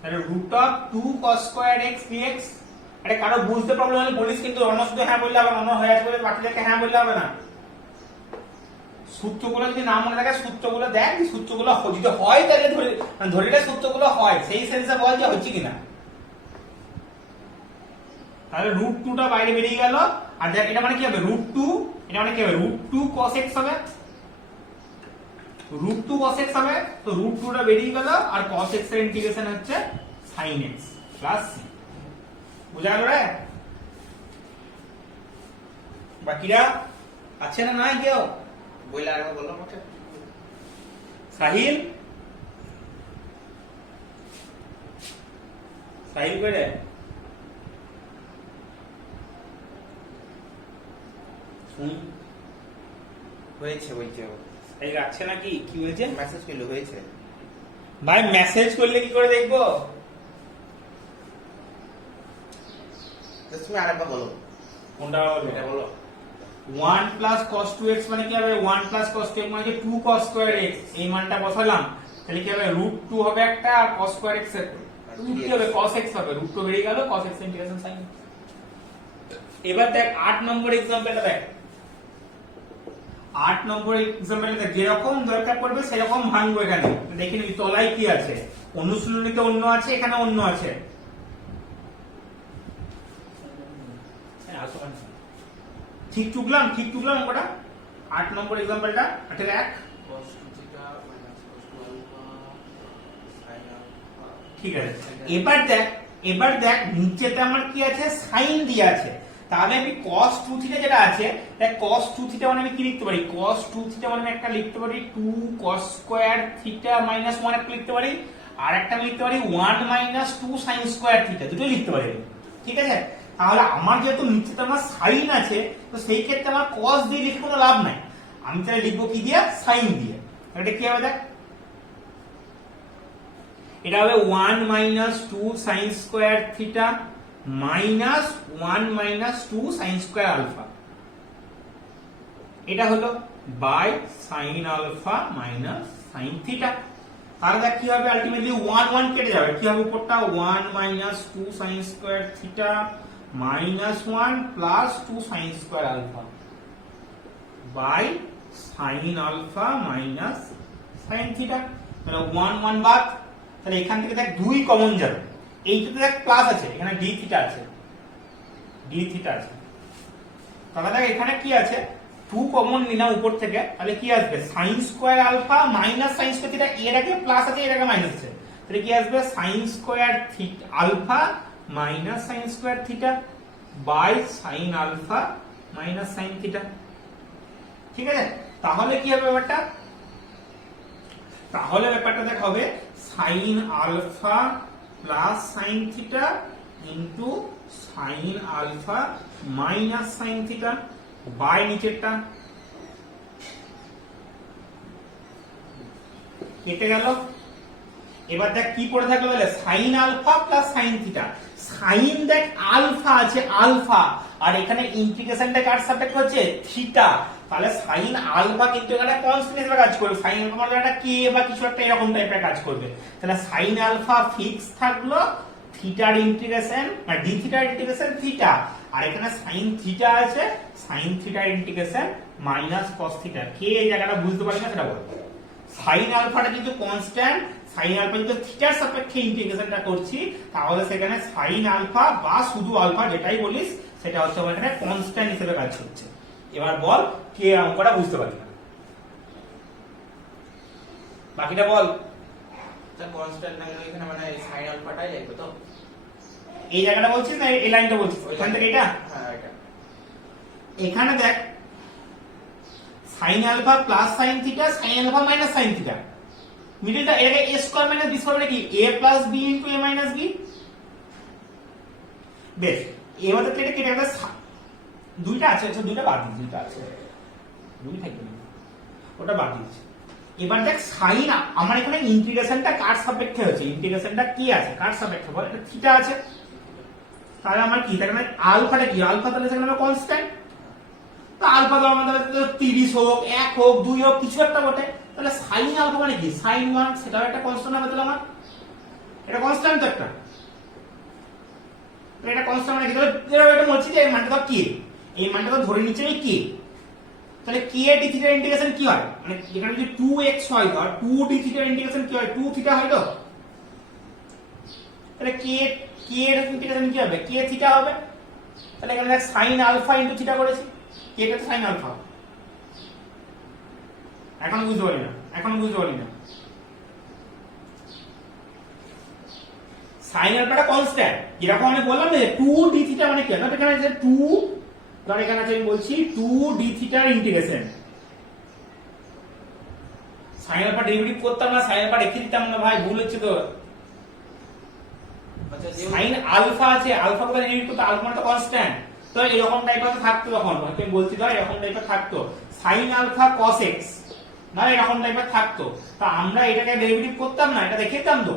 তাহলে root of 2 cos square x dx। আরে কারো বুঝতে প্রবলেম হলে বলিস, কিন্তু অন্য শুধু হ্যাঁ বললে হবে না, অন্য হয়ে আছে বলে বাকিদেরকে হ্যাঁ বললে হবে না। সূত্রগুলো যদি না মনে থাকে সূত্রগুলো দেখ, সূত্রগুলো যদি হয় তাহলে ধরে সূত্রগুলো হয় সেই সেন্সে বল যে হচ্ছে কিনা। তাহলে রুট 2টা বাইরে বেরিয়ে গেল, আর দেখ এটা মানে কি হবে রুট 2, এটা মানে কি হবে রুট 2 cos x হবে, রুট 2 cos x হবে। তো রুট 2টা বেরিয়ে গেল, আর cos x এর ইন্টিগ্রেশন হচ্ছে sin x প্লাস c। বুঝা গেল রে? বাকিরা আছে না নাই কেউ? বইলে আরেকবার বললাম ওটা। সাহিল, সাহিল করে শুন হয়েছে বলছে ও। এই রাখছে নাকি কি হয়েছে? মেসেজ করলে হয়েছে। ভাই মেসেজ করলে কি করে দেখবো? তুমি আরেকবার বলো। কোনটা বলবো? এটা বলো। 1 plus cos 2x মানে কি হবে? 1 plus cos 2x মানে 2 cos square x। এই মানটা বসালাম, তাহলে কি হবে রুট 2 হবে একটা, আর cos square x এর রুট কি হবে? cos x হবে, রুট 2 বেরিয়ে গেল, cos x ইন্টিগ্রেশন sin। এবার দেখ 8 নম্বর एग्जांपलটা দেখ। 8 নম্বর एग्जांपलটা দেখ, যেরকম দরকার পড়বে সেরকম ভাঙবো। এখানে দেখি নি তলায় কি আছে, অনুশীলনীতে অন্য আছে, এখানে অন্য আছে। ঠিক টুকলাম ওটা 8 নম্বর एग्जांपलটা 8 এর 1। cos 2 theta minus cos 2 alpha sin alpha. ঠিক আছে, এবার দেখ নিচেতে আমার কি আছে? সাইন দিয়ে আছে। তাহলে আমি cos 2 থিটা যেটা আছে, দেখ cos 2 থিটা মানে আমি কি লিখতে পারি? cos 2 থিটা মানে আমি একটা লিখতে পারি 2 cos স্কয়ার থিটা মাইনাস 1 একটা লিখতে পারি, আর একটা আমি লিখতে পারি 1 মাইনাস 2 sin স্কয়ার থিটা, দুটোই লিখতে পারি। ঠিক আছে, তাহলে আমার যেহেতু নিচেতে আমার সাইন আছে, তো সেই ক্ষেত্রে আমার cos দিয়ে লিখে কোনো লাভ নাই, আমি তাহলে লিখবো কি দিয়ে? সাইন দিয়ে। এটা কি হবে দেখ, এটা হবে 1 minus 2 sin square theta minus 1 minus 2 sin square alpha, এটা হলো by sin alpha minus sin theta. তাহলে দেখ কি হবে, আলটিমেটলি 1 1 কেটে যাবে, কি হবে উপরটা? 1 minus 2 sin square theta minus 1 plus 2 sin square alpha by sin alpha minus sin theta. তাহলে 1 1 বাদ, তাহলে এখান থেকে দেখ 2 কমন যাবে, এইটাতে দেখ প্লাস আছে, এখানে d থিটা আছে, তাহলে দেখ এখানে কি আছে? 2 কমন নিলাম উপর থেকে, তাহলে কি আসবে? sin square alpha minus sin square theta, এর আগে প্লাস আছে, এর আগে মাইনাস আছে, তাহলে কি আসবে? sin square theta alpha minus sin square theta by sin alpha minus sin theta. ঠিক আছে, তাহলে কি হবে ব্যাপারটা? তাহলে ব্যাপারটা দেখ হবে sin alpha plus sin theta into sin alpha minus sin theta by নিচেরটা কেটে গেল। এবার দেখ কি পড়ে থাকলো, তাহলে sin alpha plus sin theta. sin দেখ আলফা আছে, আলফা, আর এখানে ইন্টিগ্রেশনটা কার সাপেক্ষে হচ্ছে? থিটা। তাহলে sin আলফা কিন্তু এখানে কনস্ট্যান্ট হিসেবে কাজ করবে, sin আলফা মানে একটা কে বা কিছু একটা এরকম টাইপের কাজ করবে। তাহলে sin আলফা ফিক্স থাকলো, থিটার ইন্টিগ্রেশন মানে ডি থিটার ইন্টিগ্রেশন থিটা, আর এখানে sin থিটা আছে, sin থিটার ইন্টিগ্রেশন মাইনাস cos থিটা। কে এই জায়গাটা বুঝতে পারি না সেটা বলবো। sin আলফাটা কিন্তু কনস্ট্যান্ট, sin আলফা যদি থিটার সাপেক্ষে ইন্টিগ্রেশনটা করছি, তাহলে সেখানে sin আলফা বা শুধু আলফা যেটাই বলিস সেটা হচ্ছে আমার এখানে কনস্ট্যান্ট হিসেবে কাজ করছে। এবার বল কে অঙ্কটা বুঝতে পারি না, বাকিটা বল। কনস্ট্যান্ট না গেলে এখানে মানে sin আলফাটাই লাগবে তো। এই জায়গাটা বলছিস না এই লাইনটা বলছিস? এখান থেকে এটা, হ্যাঁ এটা। এখানে দেখ sin alpha plus sin theta, sin alpha minus sin theta, মিডলটা এটাকে a square minus b square মানে কি? a plus b into a minus b। বেশ, এবার তো কেটে গেলে দুইটা আছে, আচ্ছা দুইটা বাদ দিই, দুইটা আছে, দুই থাকবে না, ওটা বাদ দিচ্ছি। এবার দেখ সাইন আমার এখানে ইন্টিগ্রেশনটা কার সাপেক্ষে হচ্ছে? ইন্টিগ্রেশনটা কি আছে কার সাপেক্ষে? বল, এটা থিটা আছে, তাহলে আমার কি থাকে? আলফাটা কি? আলফা তাহলে সেখানে আমার কনস্ট্যান্ট, তো আলফা তো আমাদের 30 হোক 1 হোক 2 হোক কিছু একটা বটে, তাহলে সাইন আলফা মানে কি? sin 1 সেটাও একটা কনস্ট্যান্ট হবে তাহলে আমার। এটা কনস্ট্যান্ট তো একটা, তো এটা কনস্ট্যান্ট মানে কি, তাহলে এটা বলছি যে এই মানটা তো কে, এই মানটা তো ধরে নিচ্ছে আমি কে, তাহলে কে d থিটার ইন্টিগ্রেশন কি হয়, মানে এখানে যদি 2x হয় ধর 2d থিটার ইন্টিগ্রেশন কি হয়, 2 থিটা হয় তো, তাহলে কে এর ইন্টিগ্রেশন কি হবে, কে থিটা হবে, তাহলে এখানে দেখ sin আলফা ইনটু থিটা করেছি, কে টা sin আলফা। এখন বুঝতে পারি না sin আলফাটা কনস্ট্যান্ট, যেরকম আমি বললাম যে 2d থিটা মানে কি, ধর এখানে যে 2, ধর এখানে আছে আমি বলছি 2d থিটার ইন্টিগ্রেশন, sin আলফা ডেরিভেটিভ করতাম না, sin আলফা রেখে দিতাম না ভাই, ভুল হচ্ছে তো। আচ্ছা sin আলফা আছে, আলফা কোথায় ডেরিভেটিভ করতে, আলফা মানে তো কনস্ট্যান্ট, তো এরকম টাইপের থাকতো, তখন হয়তো আমি বলছি ধর এরকম টাইপের থাকতো sin আলফা cos x, না এরকম টাইপের থাকতো, তা আমরা এটাকে ডেরিভেটিভ করতাম না, এটা দেখে দিতাম তো,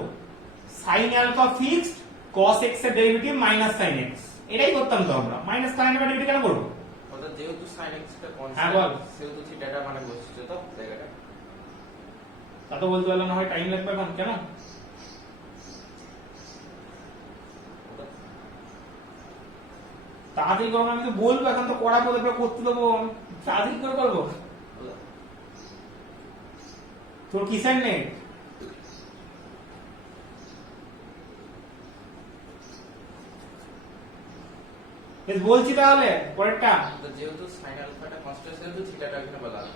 sin alpha fixed cos x এর ডেরিভেটিভ মাইনাস sin x, এটাই করতাম তো আমরা, মাইনাস sin এর ডেরিভেটিভ কেন করব, অর্থাৎ যেহেতু sin x টা হ্যাঁ বল, কনস্ট্যান্ট সেহেতু থিটাটা মানে বসছে তো জায়গাটা, তা তো বলতে পারলাম না, হয় টাইম লাগবে এখন, কেন তাড়াতাড়ি করবো, আমি তো বলবো এখন তো করা বলে করতে দেবো, তাড়াতাড়ি করে করবো, তোর কিসের নেই, বলছি তাহলে পরেরটা, তো যেহেতু sin আলফাটা কনস্ট্যান্ট সেহেতু থিটাটা এখানে বলা হলো।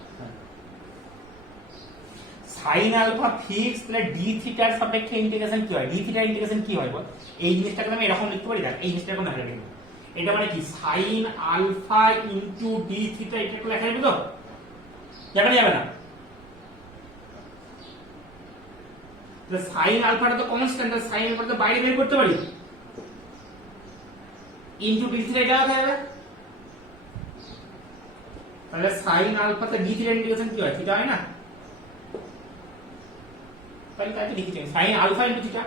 sin আলফা ফিক্স তাহলে d থিটার সাপেক্ষে ইন্টিগ্রেশন কি হয়, d থিটার ইন্টিগ্রেশন কি হয় বল, এই জিনিসটাকে আমি এরকম লিখতে পারি, দেখ এই জিনিসটা এখন দেখা যাবে, এটা মানে কি sin alpha into d theta, এটা একটু লেখা যাবে তো, যাবে না, তো sin আলফাটা তো কনস্ট্যান্ট, তাহলে sin আলফাটা তো বাইরে বের করতে পারি, ইনটু d থিটা এটা লেখা যাবে, তাহলে sin আলফাতে d থিটার ইন্টিগ্রেশন কি হয়, থিটা হয় না, তাহলে তাই লিখেছি sin আলফা ইনটু থিটা,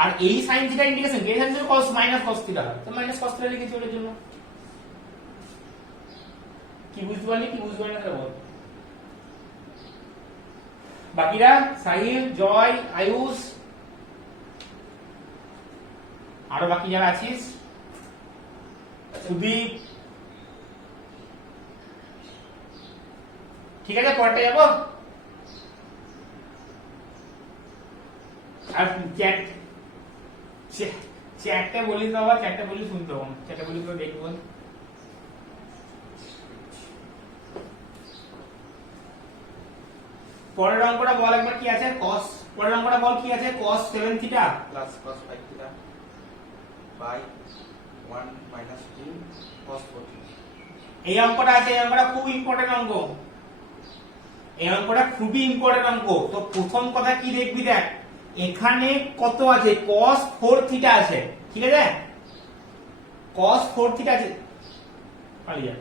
আর এই sin থিটা ইন্টিগ্রেশন কে জানেন cos মাইনাস cos থিটা হয়, তো মাইনাস cos থিটা লিখেছি ওর জন্য, কি বুঝতে পারলি কি বুঝতে পারলি না বল, বাকিরা সাহিল, জয়, আয়ুষ, আরো বাকি যারা আছিস, সুদীপ, ঠিক আছে পরেরটা যাবো, আর চ্যাটটা বলি তো, আবার চ্যাটটা বলি শুনতে হবে, চ্যাটটা বলি তো দেখবো, পরের অঙ্কটা বল একবার কি আছে, cos, পরের অঙ্কটা বল কি আছে, cos 7 theta plus cos 5 theta by 1 minus 2 cos 4 theta. এই অঙ্কটা আছে, এই অঙ্কটা খুব ইম্পর্টেন্ট অঙ্ক, এই অঙ্কটা খুবই ইম্পর্টেন্ট অঙ্ক, তো প্রথম কথা কি দেখবি, দেখ এখানে কত আছে, cos 4 থিটা আছে, ঠিক আছে, cos 4 থিটা আছে, পালিয়ে যা,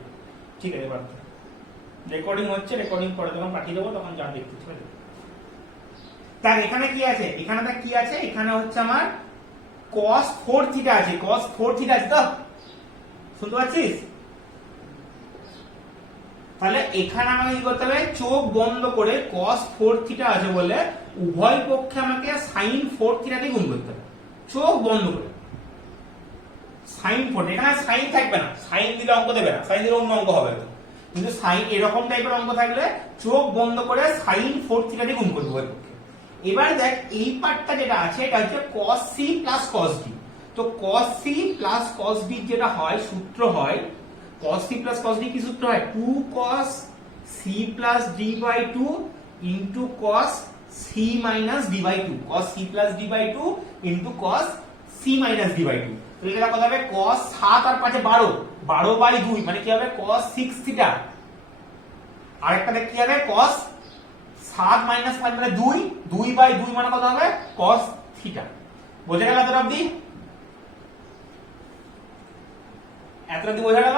ঠিক আছে, বাদ দে, রেকর্ডিং হচ্ছে, রেকর্ডিং করে যখন পাঠিয়ে দেবো তখন যা দেখতে, ঠিক আছে, তার এখানে কি আছে, এখানে দেখ কি আছে, এখানে হচ্ছে আমার cos 4 থিটা আছে, cos 4 থিটা আছে তো, শুনতে পাচ্ছিস, তাহলে এখানে আমাকে কি করতে হবে, চোখ বন্ধ করে cos 4 থিটা আছে বলে উভয় পক্ষে আমাকে sin 4 থিটা দিয়ে গুণ করতে হবে, চোখ বন্ধ করে sin 4, এখানে sin থাকবে না, sin দিলে অঙ্ক দেবে না, sin দিলে অন্য অঙ্ক হবে, কিন্তু sin এরকম টাইপের অঙ্ক থাকলে চোখ বন্ধ করে sin 4 থিটা দিয়ে গুণ করতে হবে। এবার দেখ এই পার্টটা যেটা আছে এটা হচ্ছে cos c plus cos d, তো cos c plus cos d যেটা হয় সূত্র হয়, cos c plus cos d কি সূত্র হয়, 2 cos c plus d by 2 into cos c minus d by 2, cos c plus d by 2 into cos c minus d by 2, তো এটা কত হবে, cos 7 আর 5 12, 12 by 2 মানে কি হবে, cos 6 থিটা, আরেকটা দেখ কি হবে, cos 7 minus 5 মানে 2, 2 by 2 মানে কত হবে, cos থিটা, বোঝা গেল এতটা অবধি, এতটা অবধি বোঝা গেল,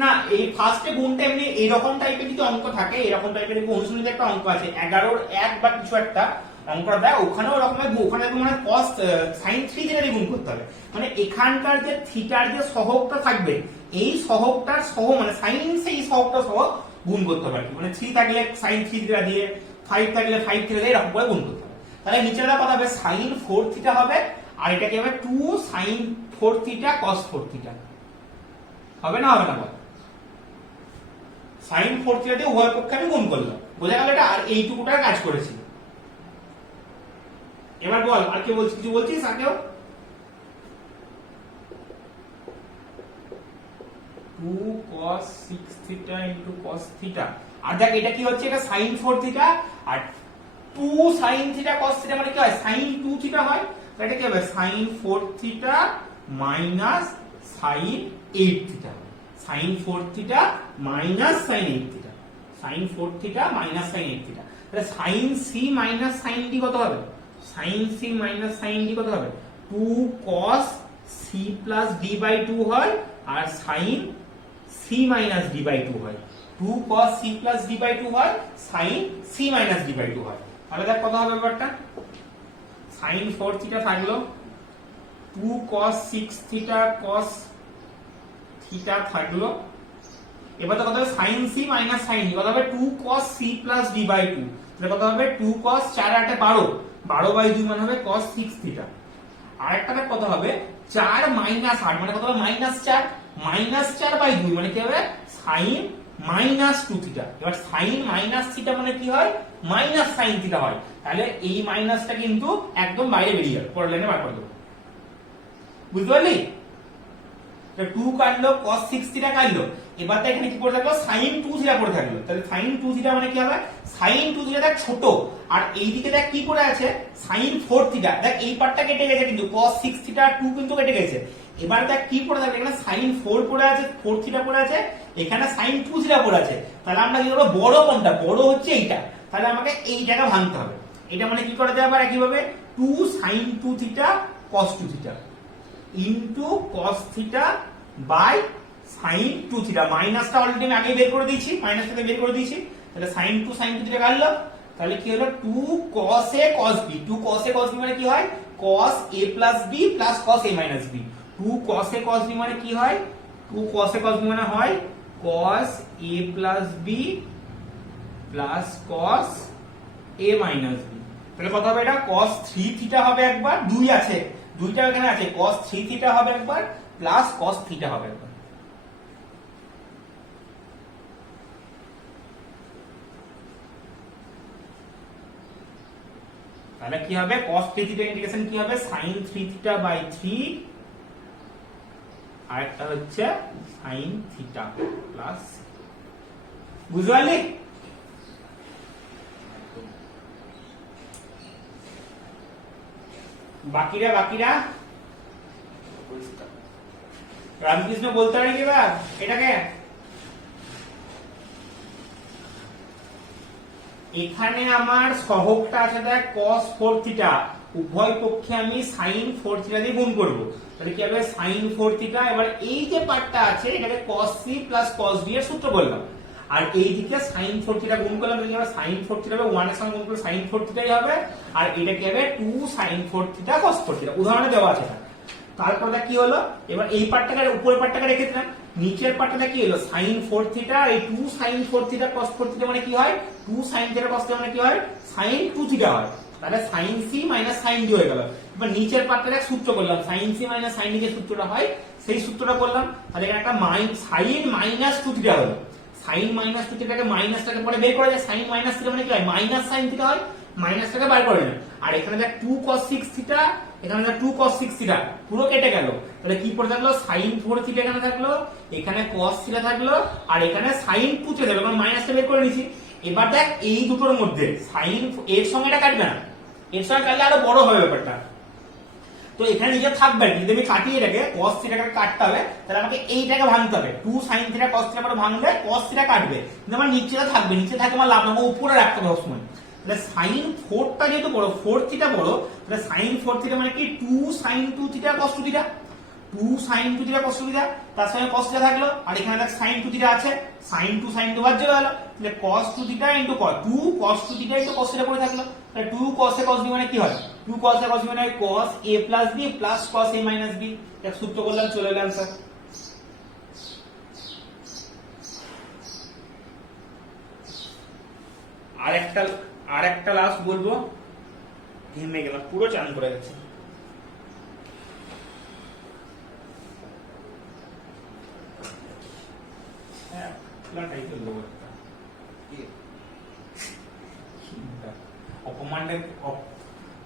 না এই ফার্স্টে গুণটা এমনি এইরকম টাইপের যদি অঙ্ক থাকে, এরকম টাইপের অনুশীলনীতে একটা অঙ্ক আছে 11 এর 1 বা কিছু একটা অঙ্কটা দেয়, ওখানেও এরকম ওখানে মানে cos sin 3 যেটা গুণ করতে হবে, মানে এখানকার যে থিটার যে সহগটা থাকবে, এই সহগটার সহ মানে sin সেই সহগটা সহ গুণ করতে হবে আর কি, মানে 3 থাকলে sin 3 থিটা দিয়ে, 5 থাকলে 5 থিটা দিয়ে এরকম করে গুণ করতে হবে। তাহলে নিচেরটা কত হবে sin 4 থিটা হবে, আর এটা কি হবে 2 sin 4 থিটা cos 4 থিটা হবে না, হবে না বল? sin 4 থিটা দিয়ে উভয় পক্ষে আমি গুণ করলাম, বোঝা গেল এটা? আর এইটুকুটার কাজ করেছি। এবার বল আর কি বলছিস, কিছু বলছিস আর কেউ? 2 cos 6 theta into cos theta, আর দেখ এটা কি হচ্ছে, এটা sin 4 থিটা, আর 2 sin থিটা cos থিটা মানে কি হয়, sin 2 থিটা হয়। তাহলে এটা কি হবে sin 4 theta minus sin 8 theta, sin 4 theta minus sin 8 theta, sin 4 theta minus sin 8 theta. তাহলে sin c minus sin d কত হবে, sin c minus sin d কত হবে, 2 cos c plus d by 2 হয়, আর sin c minus d by 2 হয়, 2 cos c plus d by 2 হয়, sin c minus d by 2 হয়। তাহলে দেখ কত হবে ব্যাপারটা, sin 4 থিটা থাকলো, 2 cos 6 থিটা cos থিটা থাকলো, এবার তো কত হবে sin c minus sin d কত হবে, 2 cos c plus d by 2, তাহলে কত হবে 2 cos 4 8 12, 12 বাই 2 মানে হবে cos 6 থিটা। আরেকটা দেখ কত হবে 4 মাইনাস 8 মানে কত হবে মাইনাস 4, মাইনাস 4 বাই 2 মানে কি হবে sin মাইনাস 2 থিটা। এবার sin মাইনাস থিটা মানে কি হয়, মাইনাস sin থিটা হয়। তাহলে এই মাইনাসটা কিন্তু একদম বাইরে বেরিয়ে যাবে, পরের লাইনে বার করে দেবো, বুঝতে পারলি? 2 কাটলো, cos 6 থিটা কাটলো, এবার তো এখানে কি পড়ে থাকলো sin 2 থিটা পড়ে থাকলো। তাহলে sin 2 থিটা মানে কি হবে, sin 2 থিটা দেখ ছোট, আর এইদিকে দেখ কি পড়ে আছে sin 4 থিটা, দেখ এই পার্টটা কেটে গেছে কিন্তু cos 6 থিটা 2 কিন্তু কেটে গেছে। এবার দেখ কি পড়ে থাকবে, এখানে sin 4 পড়ে আছে, 4 থিটা পড়ে আছে, এখানে sin 2 থিটা পড়ে আছে। তাহলে আমরা কি করব, বড় কোনটা, বড় হচ্ছে এইটা, তাহলে আমাকে এইটাকে ভাঙতে হবে। এটা মানে কি করা যায় আবার একই ভাবে, 2 sin 2 theta cos 2 theta into cos theta by sin 2 theta, মাইনাসটা অলরেডি আমি আগে বের করে দিয়েছি, মাইনাসটাকে বের করে দিয়েছি। তাহলে sin 2 থিটা কাটলো, তাহলে কি হলো 2 cos a cos b, 2 cos a cos b মানে কি হয় cos a plus b plus cos a minus b, 2 cos a cos b মানে কি হয়, 2 cos a cos b মানে হয় cos a plus b plus cos a minus b। তাহলে কত হবে, এটা cos 3 থিটা হবে একবার, 2 আছে, 2টা এখানে আছে, cos 3 থিটা হবে একবার প্লাস cos থিটা হবে একবার। তাহলে কি হবে cos 3 থিটা ইন্টিগ্রেশন কি হবে sin 3 থিটা বাই 3, আর একটা হচ্ছে sin থিটা প্লাস, বুঝতে পারলি? বাকিরা রামকৃষ্ণ বলতে পারি কি এবার এটাকে, এখানে আমার সহগটা আছে দেখ cos 4 থিটা, উভয় পক্ষে আমি sin 4 থিটা দিয়ে গুণ করব, তাহলে কি হবে sin 4 থিটা। এবার এই যে পার্টটা আছে এটাকে cos c plus cos d এর সূত্র বললাম, আর এইদিকে sin 4 থিটা গুণ করলাম, তাহলে কি হবে sin 4 থিটা হবে 1 এর সঙ্গে গুণ করলে sin 4 থিটাই হবে, আর এটা কি হবে 2 sin 4 থিটা cos 4 থিটা, উদাহরণে দেওয়া আছে। তারপর কি হলো, এবার এই পার্টটাকে উপরের পার্টটাকে রেখে দিলাম, নিচের পার্টটা কি হলো sin 4 থিটা, এই 2 sin 4 থিটা cos 4 থিটা মানে কি হয়, 2 sin থিটা cos থিটা মানে কি হয় sin 2 থিটা হয়, তাহলে sin c minus sin d হয়ে গেল। এবার নিচের পার্টটাকে সূত্র করলাম, sin c minus sin d যে সূত্রটা হয় সেই সূত্রটা করলাম, তাহলে এখানে একটা sin মাইনাস 2 থিটা হলো, sin মাইনাস 2 থিটাকে মাইনাসটাকে পরে বের করা যায়, sin মাইনাস থিটা মানে কি হয় মাইনাস sin থিটা হয়, মাইনাসটাকে বার করে নিলাম। আর এখানে দেখ 2 cos 6 থিটা, এখানে দেখ 2 cos 6 থিটা পুরো কেটে গেল, তাহলে কি পড়ে থাকলো sin 4 থিটা এখানে থাকলো, এখানে cos থিটা থাকলো, আর এখানে sin 2 থিটা থাকলো, কারণ মাইনাসটা বের করে নিয়েছি। এবার দেখ এই দুটোর মধ্যে sin এর সঙ্গে এটা কাটবে না, এর সঙ্গে কাটলে আরো বড় হবে ব্যাপারটা, তো এখানে নিজে থাকবে, যদি আমি কাটি এটাকে cos থিটাকে কাটতে হবে, তাহলে আমাকে এইটাকে ভাঙতে হবে, 2 sin থিটা cos থিটা মানে ভাঙলে cos থিটা কাটবে, কিন্তু আমার নিচেটা থাকবে, নিচে থাকে আমার লাভ, আমাকে উপরে রাখতে হবে সবসময়। তাহলে sin 4টা যেহেতু বড়, 4 থিটা বড়, তাহলে sin 4 থিটা মানে কি 2 sin 2 theta cos 2 theta, 2 sin 2 theta cos 2 theta, তার সঙ্গে cos থিটা থাকলো, আর এখানে দেখ sin 2 থিটা আছে, sin 2 বাদ চলে গেল, তাহলে cos 2 theta into cos 2 cos 2 theta into cos theta পড়ে থাকলো, তাহলে 2 cos a cos b মানে কি হয়, 2 cos a cos b মানে cos a plus b plus cos a minus b, এটা সূত্র করলাম, চলে এলো answer. 2 cos a cos b মানে cos a plus b plus cos a minus b, এটা সূত্র করলাম, চলে এলো অ্যানসার। আর একটা লাস্ট বলবো, ঘেমে গেলাম, পুরো চান করে গেছে।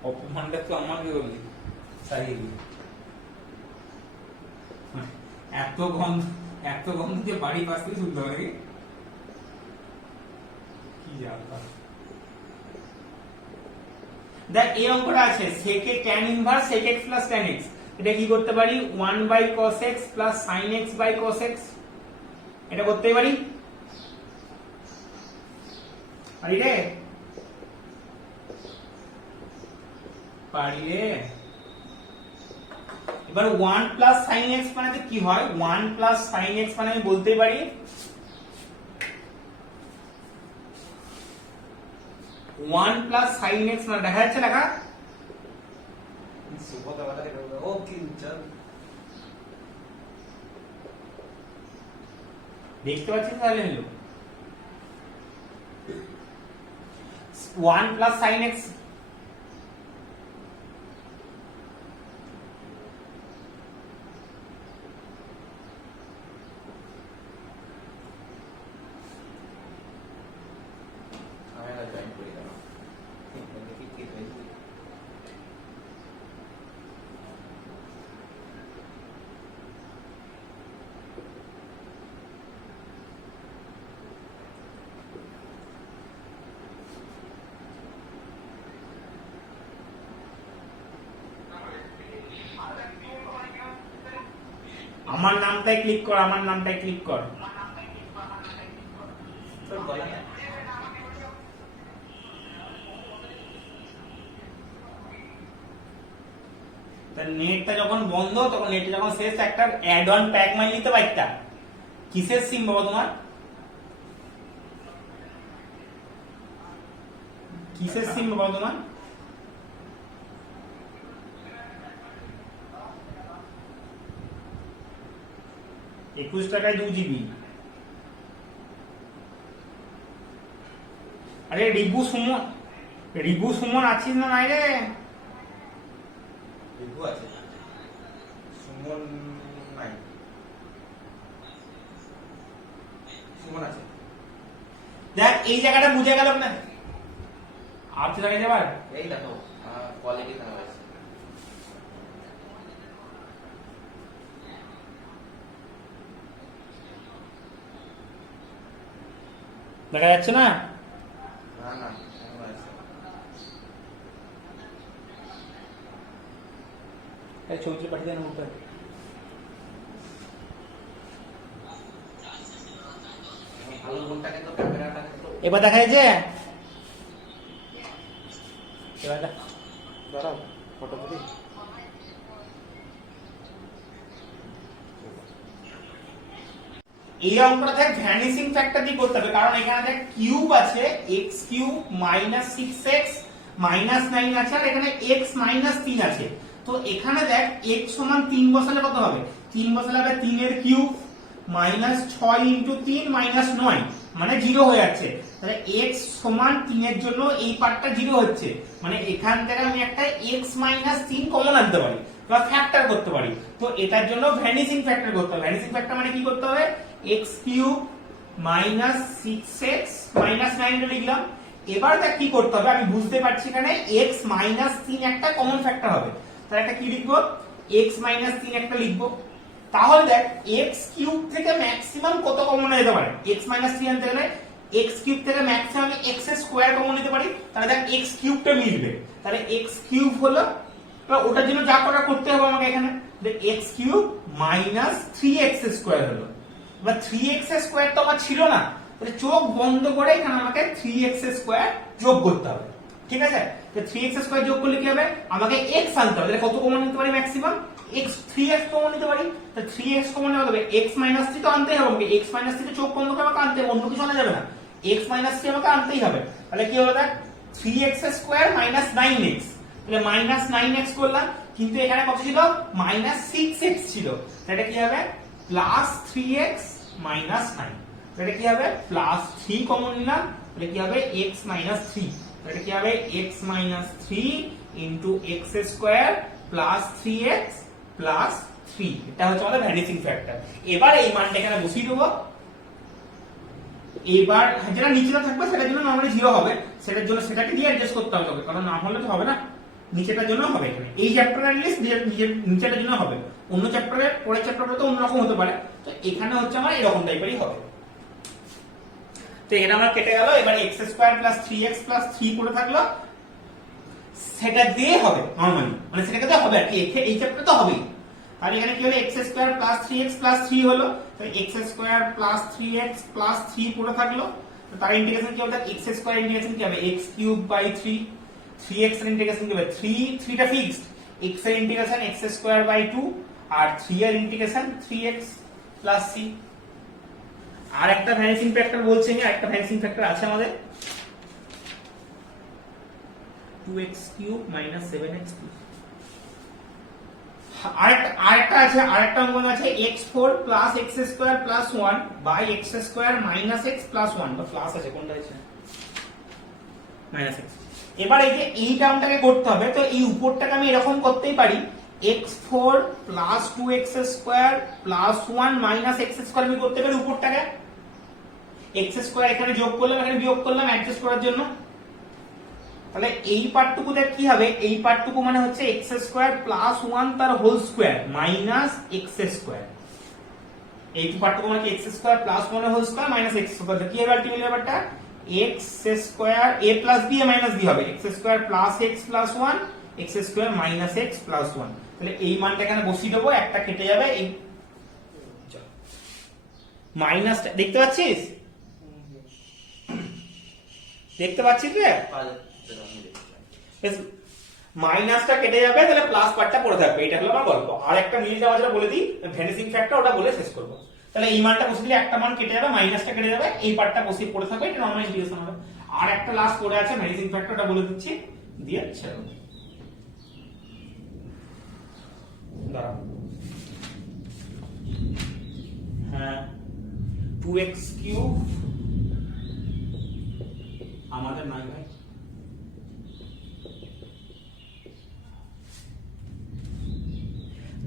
অপমানটা তো আমাকে বললি সারিয়ে দিই। এত গন্ধ যে বাড়ি পাশ থেকে শুনতে হবে নাকি? কি জানতাম। দেখ এই অঙ্কটা আছে সেকে tan inverse sec x plus tan x, এটা কি করতে পারি 1/cos x plus sin x by cos x, এটা করতেই পারি রে, পারি রে। এবার 1 প্লাস sin x মানে কি হয়, 1 প্লাস sin x মানে আমি বলতেই পারি 1 প্লাস sin x মানে দেখা যাচ্ছে লেখা, দেখতে পাচ্ছেন তাহলে হলো 1 প্লাস sin x, আমার নামটাই ক্লিক কর, আমার নামটাই ক্লিক কর। নেটটা যখন বন্ধ তখন নেটটা যখন শেষ একটা অ্যাড অন প্যাক মাই নিতে পারতা। কিসের সিম বাবা তোমার, কিসের সিম বাবা তোমার? 21 টাকায় 2 জিবি। আরে রিবু সুমন আছিস না নাই রে? রিবু আছে, সুমন নাই, সুমন আছে। দেখ এই জায়গাটা বুঝে গেল না, আচ্ছা লাগে এবার এই দেখো কোয়ালিটি খারাপ আছে। দেখা যাচ্ছে না? না না এখনো আছে। এই ছবিটা পাঠিয়ে দেন উপরে। ভালো কোনটাকে তো ক্যামেরাটাকে তো এবার দেখা যাচ্ছে, এবার দাঁড়াও ফটো তুলি। এই অঙ্কটা দেখ ভ্যানিসিং ফ্যাক্টর দিয়ে করতে হবে, কারণ এখানে দেখ কিউব আছে x cube minus 6x minus 9 আছে, আর এখানে x মাইনাস 3 আছে। তো এখানে দেখ x সমান 3 বসালে কত হবে, 3 বসালে হবে 3 এর কিউব মাইনাস 6 ইন্টু 3 মাইনাস 9 মানে 0 হয়ে যাচ্ছে। তাহলে x সমান 3 এর জন্য এই পার্টটা 0 হচ্ছে, মানে এখান থেকে আমি একটা x মাইনাস 3 কমন আনতে পারি বা ফ্যাক্টর করতে পারি। তো এটার জন্য ভ্যানিসিং ফ্যাক্টর করতে হবে। ভ্যানিসিং ফ্যাক্টর মানে কি করতে হবে, x cube minus 6x minus 9 লিখলাম। এবার দেখ কি করতে হবে, আমি বুঝতে পারছি এখানে x মাইনাস 3 একটা কমন ফ্যাক্টর হবে, তাহলে একটা কি লিখবো, x মাইনাস 3 একটা লিখবো। তাহলে দেখ x কিউব থেকে ম্যাক্সিমাম কত কমন যেতে পারে, x মাইনাস 3 আনতে গেলে x কিউব থেকে ম্যাক্সিমাম আমি x স্কয়ার কমন নিতে পারি, তাহলে দেখ x কিউবটা মিলবে, তাহলে x কিউব হলো, ওটার জন্য যা করা করতে হবে আমাকে এখানে x cube minus 3x square হলো। এবার 3x স্কয়ার তো আমার ছিল না, তাহলে চোখ বন্ধ করে এখানে আমাকে 3x স্কয়ার যোগ করতে হবে, ঠিক আছে? তো 3x স্কয়ার যোগ করলে কি হবে, আমাকে x আনতে হবে, তাহলে কত কমন নিতে পারি ম্যাক্সিমাম, x 3x কমন নিতে পারি। তো 3x কমন নেওয়া হবে, x মাইনাস 3 তো আনতেই হবে আমাকে, x মাইনাস 3 চোখ বন্ধ করে আমাকে আনতে হবে, অন্য কিছু আনা যাবে না, x মাইনাস 3 আমাকে আনতেই হবে। তাহলে কি হলো, দেখ 3x স্কয়ার মাইনাস 9x, তাহলে মাইনাস 9x করলাম, কিন্তু এখানে কত ছিল, মাইনাস 6x ছিল, এটা কি হবে প্লাস 3x মাইনাস 9, এটা কি হবে প্লাস 3 কমন নিলাম তাহলে কি হবে x মাইনাস 3, এটা কি হবে x minus 3 into x square plus 3x plus 3, এটা হচ্ছে আমাদের ভ্যানিসিং ফ্যাক্টর। এবার এই মানটা এখানে বসিয়ে দেবো। এবার যেটা নিচেটা থাকবে সেটার জন্য নরমালি 0 হবে, সেটার জন্য সেটাকে দিয়ে অ্যাডজাস্ট করতে হবে, কারণ না হলে তো হবে না, নিচেটার জন্য হবে এখানে। এই চ্যাপ্টারে অ্যাটলিস্ট নিচেটার জন্য হবে, অন্য চ্যাপ্টারে পরের চ্যাপ্টারে তো অন্যরকম হতে পারে, তো এখানে হচ্ছে আমার এরকম টাইপেরই হবে। তো এটা আমার কেটে গেল। এবার x square plus 3x plus 3 করে থাকলো, সেটা দিয়ে হবে নরমালি, মানে সেটাকে তো হবে আর কি, এই চ্যাপ্টারে তো হবেই। আর এখানে কি হলো x square plus 3x plus 3 হলো, তাই x square plus 3x plus 3 পুরো থাকলো। তো তার ইন্টিগ্রেশন কি হবে, x স্কয়ার ইন্টিগ্রেশন কি হবে x কিউব বাই 3, 3x এর ইন্টিগ্রেশন কি হবে 3 টা ফিক্সড, x এর ইন্টিগ্রেশন x স্কয়ার বাই 2 আর 3 এর ইন্টিগ্রেশন 3x প্লাস c। আর একটা ভ্যানিসিং ফ্যাক্টর বলছে, একটা ভ্যানিসিং ফ্যাক্টর আছে আমাদের 2x cube minus 7x cube. আরেকটা আছে, আরেকটা অঙ্কন আছে x4 plus x square plus 1 by x square minus x plus 1, বা প্লাস আছে কোনটা আছে মাইনাস x। এবার এই যে এই টার্মটাকে করতে হবে, তো এই উপরটাকে আমি এরকম করতেই পারি x4 plus 2x square plus 1 minus x square আমি করতে পারি উপরটাকে, x স্কয়ার এখানে যোগ করলাম এখানে বিয়োগ করলাম অ্যাডজাস্ট করার জন্য। তাহলে এই পার্টটুকুতে কি হবে, এই পার্টটুকু মানে হচ্ছে x স্কয়ার প্লাস 1 তার whole square minus x square, এই পার্টটুকু মানে x স্কয়ার প্লাস 1 এর whole square minus x square. কি হবে আলটিমেটলি ব্যাপারটা x square a plus b এ মাইনাস b হবে, x square plus x plus 1 x square minus x plus 1। তাহলে এই মানটা এখানে বসিয়ে দেবো, একটা কেটে যাবে, এই মাইনাসটা দেখতে পাচ্ছিস, দেখতে পাচ্ছিস রে, মাইনাসটা কেটে যাবে, তাহলে প্লাস পার্টটা পড়ে থাকবে। এটা হলো আমার গল্প। আর একটা মিল যাওয়া যেটা বলে দিই ভ্যানিসিং ফ্যাক্টর, ওটা বলে শেষ করব। তাহলে এই মানটা বসে দিলে একটা মান কেটে যাবে, মাইনাসটা কেটে যাবে, এই পার্টটা বসে পড়ে থাকবে, এটা নরমাল ইন্টিগ্রেশন হবে। আর একটা লাস্ট পড়ে আছে ভ্যানিসিং ফ্যাক্টরটা বলে দিচ্ছি, দিয়ে ছেড়ে দেব। দাঁড়াও, হ্যাঁ 2x কিউব আমাদের নাই ভাই,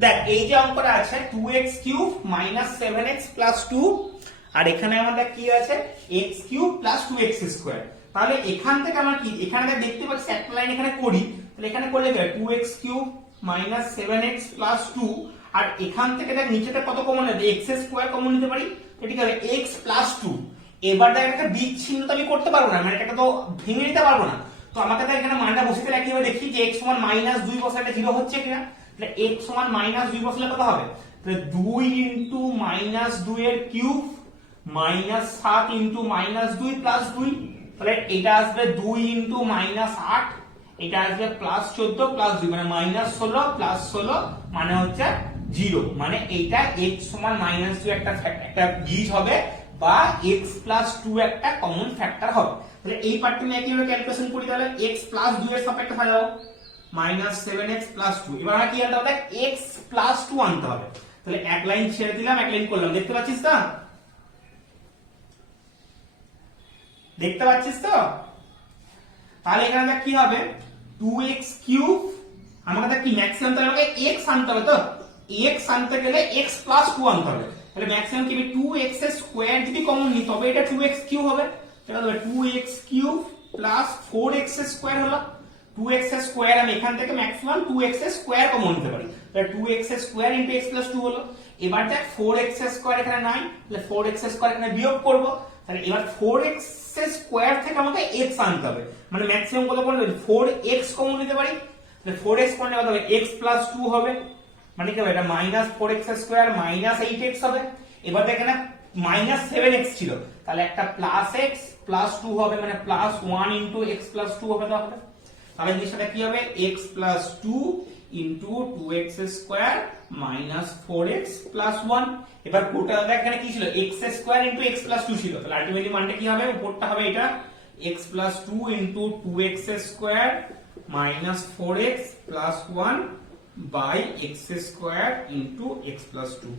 দেখ এই যে অঙ্কটা আছে 2x cube minus 7x plus 2, আর এখানে আমাদের কি আছে x cube plus 2x square. তাহলে এখান থেকে আমরা কি এখানে দেখতে পাচ্ছি একটা লাইন এখানে করি, তাহলে এখানে করলে কি 2x cube minus 7x plus 2, আর এখান থেকে দেখ নিচেটা কত কমন নেবে, x স্কয়ার কমন নিতে পারি, ঠিক আছে x প্লাস 2। এবার দেখ একটা বিচ্ছিন্ন তো আমি করতে পারবো না, মানে এটাকে তো ভেঙে নিতে পারবো না, তো আমাকে দেখ এখানে মানটা বসিয়ে দিলে কি হবে দেখি যে x সমান মাইনাস 2 বসালে 0 হচ্ছে কিনা। তাহলে x সমান মাইনাস 2 বসালে কত হবে, তাহলে 2 ইনটু মাইনাস 2 এর cube minus 7 into minus 2 plus 2, তাহলে এটা আসবে 2 ইনটু মাইনাস 8, এটা আসবে প্লাস 14 প্লাস 2 মানে মাইনাস 16 প্লাস 16 মানে হচ্ছে 0, মানে এইটা x সমান মাইনাস 2 একটা বীজ হবে, বা x প্লাস 2 একটা কমন ফ্যাক্টর হবে। তাহলে এই পার্টটা নিয়ে কিভাবে ক্যালকুলেশন করি, তাহলে x প্লাস 2 এর সাপেক্ষে সাজাবো মাইনাস 7x প্লাস 2। এবার আমরা কি আনতে হবে, x প্লাস 2 আনতে হবে। তাহলে এক লাইন ছেড়ে দিলাম, এক লাইন করলাম, দেখতে পাচ্ছিস তো, দেখতে পাচ্ছিস তো। তাহলে এখানে দেখ কি হবে 2x কিউব, আমাকে দেখ কি ম্যাক্সিমাম, তাহলে আমাকে x আনতে হবে, তো x আনতে গেলে x প্লাস 2 আনতে হবে। তাহলে ম্যাক্সিমাম কি হবে 2x এর স্কয়ার যদি কমন নিই তবে এটা 2x কিউব হবে, তাহলে হবে 2x cube plus 4x square হলো, 2x এর স্কয়ার আমি এখান থেকে ম্যাক্সিমাম 2x এর স্কয়ার কমন নিতে পারি, তাহলে 2x এর স্কয়ার ইনটু x প্লাস 2 হলো। এবার দেখ 4x এর স্কয়ার এখানে নাই, তাহলে 4x এর স্কয়ার এখানে বিয়োগ করব, তাহলে এবার 4x এর স্কয়ার থেকে আমাকে x আনতে হবে, মানে ম্যাক্সিমাম কত কমন নিতে 4x কমন নিতে পারি, তাহলে 4x কমন নিতে হবে x প্লাস 2 হবে, মানে কি হবে এটা minus 4x square minus 8x হবে। এবার দেখ এখানে মাইনাস 7x ছিল, তাহলে একটা প্লাস x প্লাস 2 হবে, মানে প্লাস 1 ইনটু x প্লাস 2 হবে, তাহলে জিনিসটা কি হবে x plus 2 into 2x square minus 4x plus 1। এবার পুরোটা দেখ এখানে কি ছিল x square into x plus 2 ছিল, তাহলে আলটিমেটলি মানটা কি হবে, উপরটা হবে এটা x plus 2 into 2x square minus 4x plus 1 by x square into x plus 2।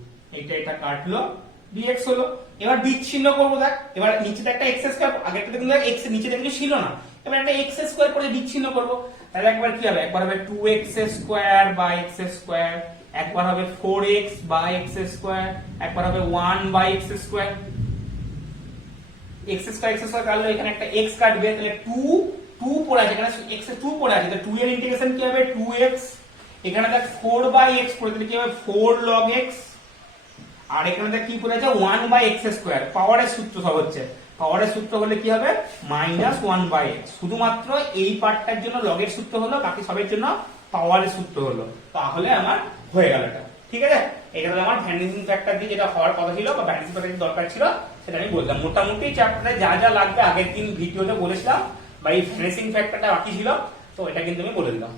এটা কাটলো, dx হলো। এবার বিচ্ছিন্ন করবো দেখ, এবার নিচেতে একটা x স্কয়ার, আগেরটাতে কিন্তু x নিচেতে কিছু ছিল না, এবার একটা x স্কয়ার করে বিচ্ছিন্ন করবো, তাহলে একবার কি হবে, একবার হবে 2x square by x square, একবার হবে 4x বাই x স্কয়ার, একবার হবে 1 by x square. x square কাটলে এখানে একটা x কাটবে, তাহলে 2 পড়ে আছে এখানে, x এর 2 পড়ে আছে, তাহলে 2 এর ইন্টিগ্রেশন কি হবে 2x, এখানে দেখ 4 বাই x পড়ে, তাহলে কি হবে 4 log x, আর এখানে দেখ কি পড়ে আছে 1 বাই x স্কয়ার, পাওয়ারের সূত্র সব হচ্ছে, পাওয়ারের সূত্র হলে কি হবে -1 বাই x, শুধুমাত্র এই পার্টটার জন্য log এর সূত্র হলো, বাকি সবের জন্য পাওয়ারের সূত্র হলো, তাহলে আমার হয়ে গেল এটা। ঠিক আছে, এটা হলো আমার ভ্যানিশিং ফ্যাক্টর দিয়ে যেটা হওয়ার কথা ছিল বা ভ্যানিশিং ফ্যাক্টর দরকার ছিল সেটা আমি বললাম। মোটামুটি চ্যাপ্টারে যা যা লাগবে আগের দিন ভিডিওতে বলেছিলাম, বা এই ভ্যানিশিং ফ্যাক্টরটা বাকি ছিল, তো এটা কিন্তু আমি বলে দিলাম।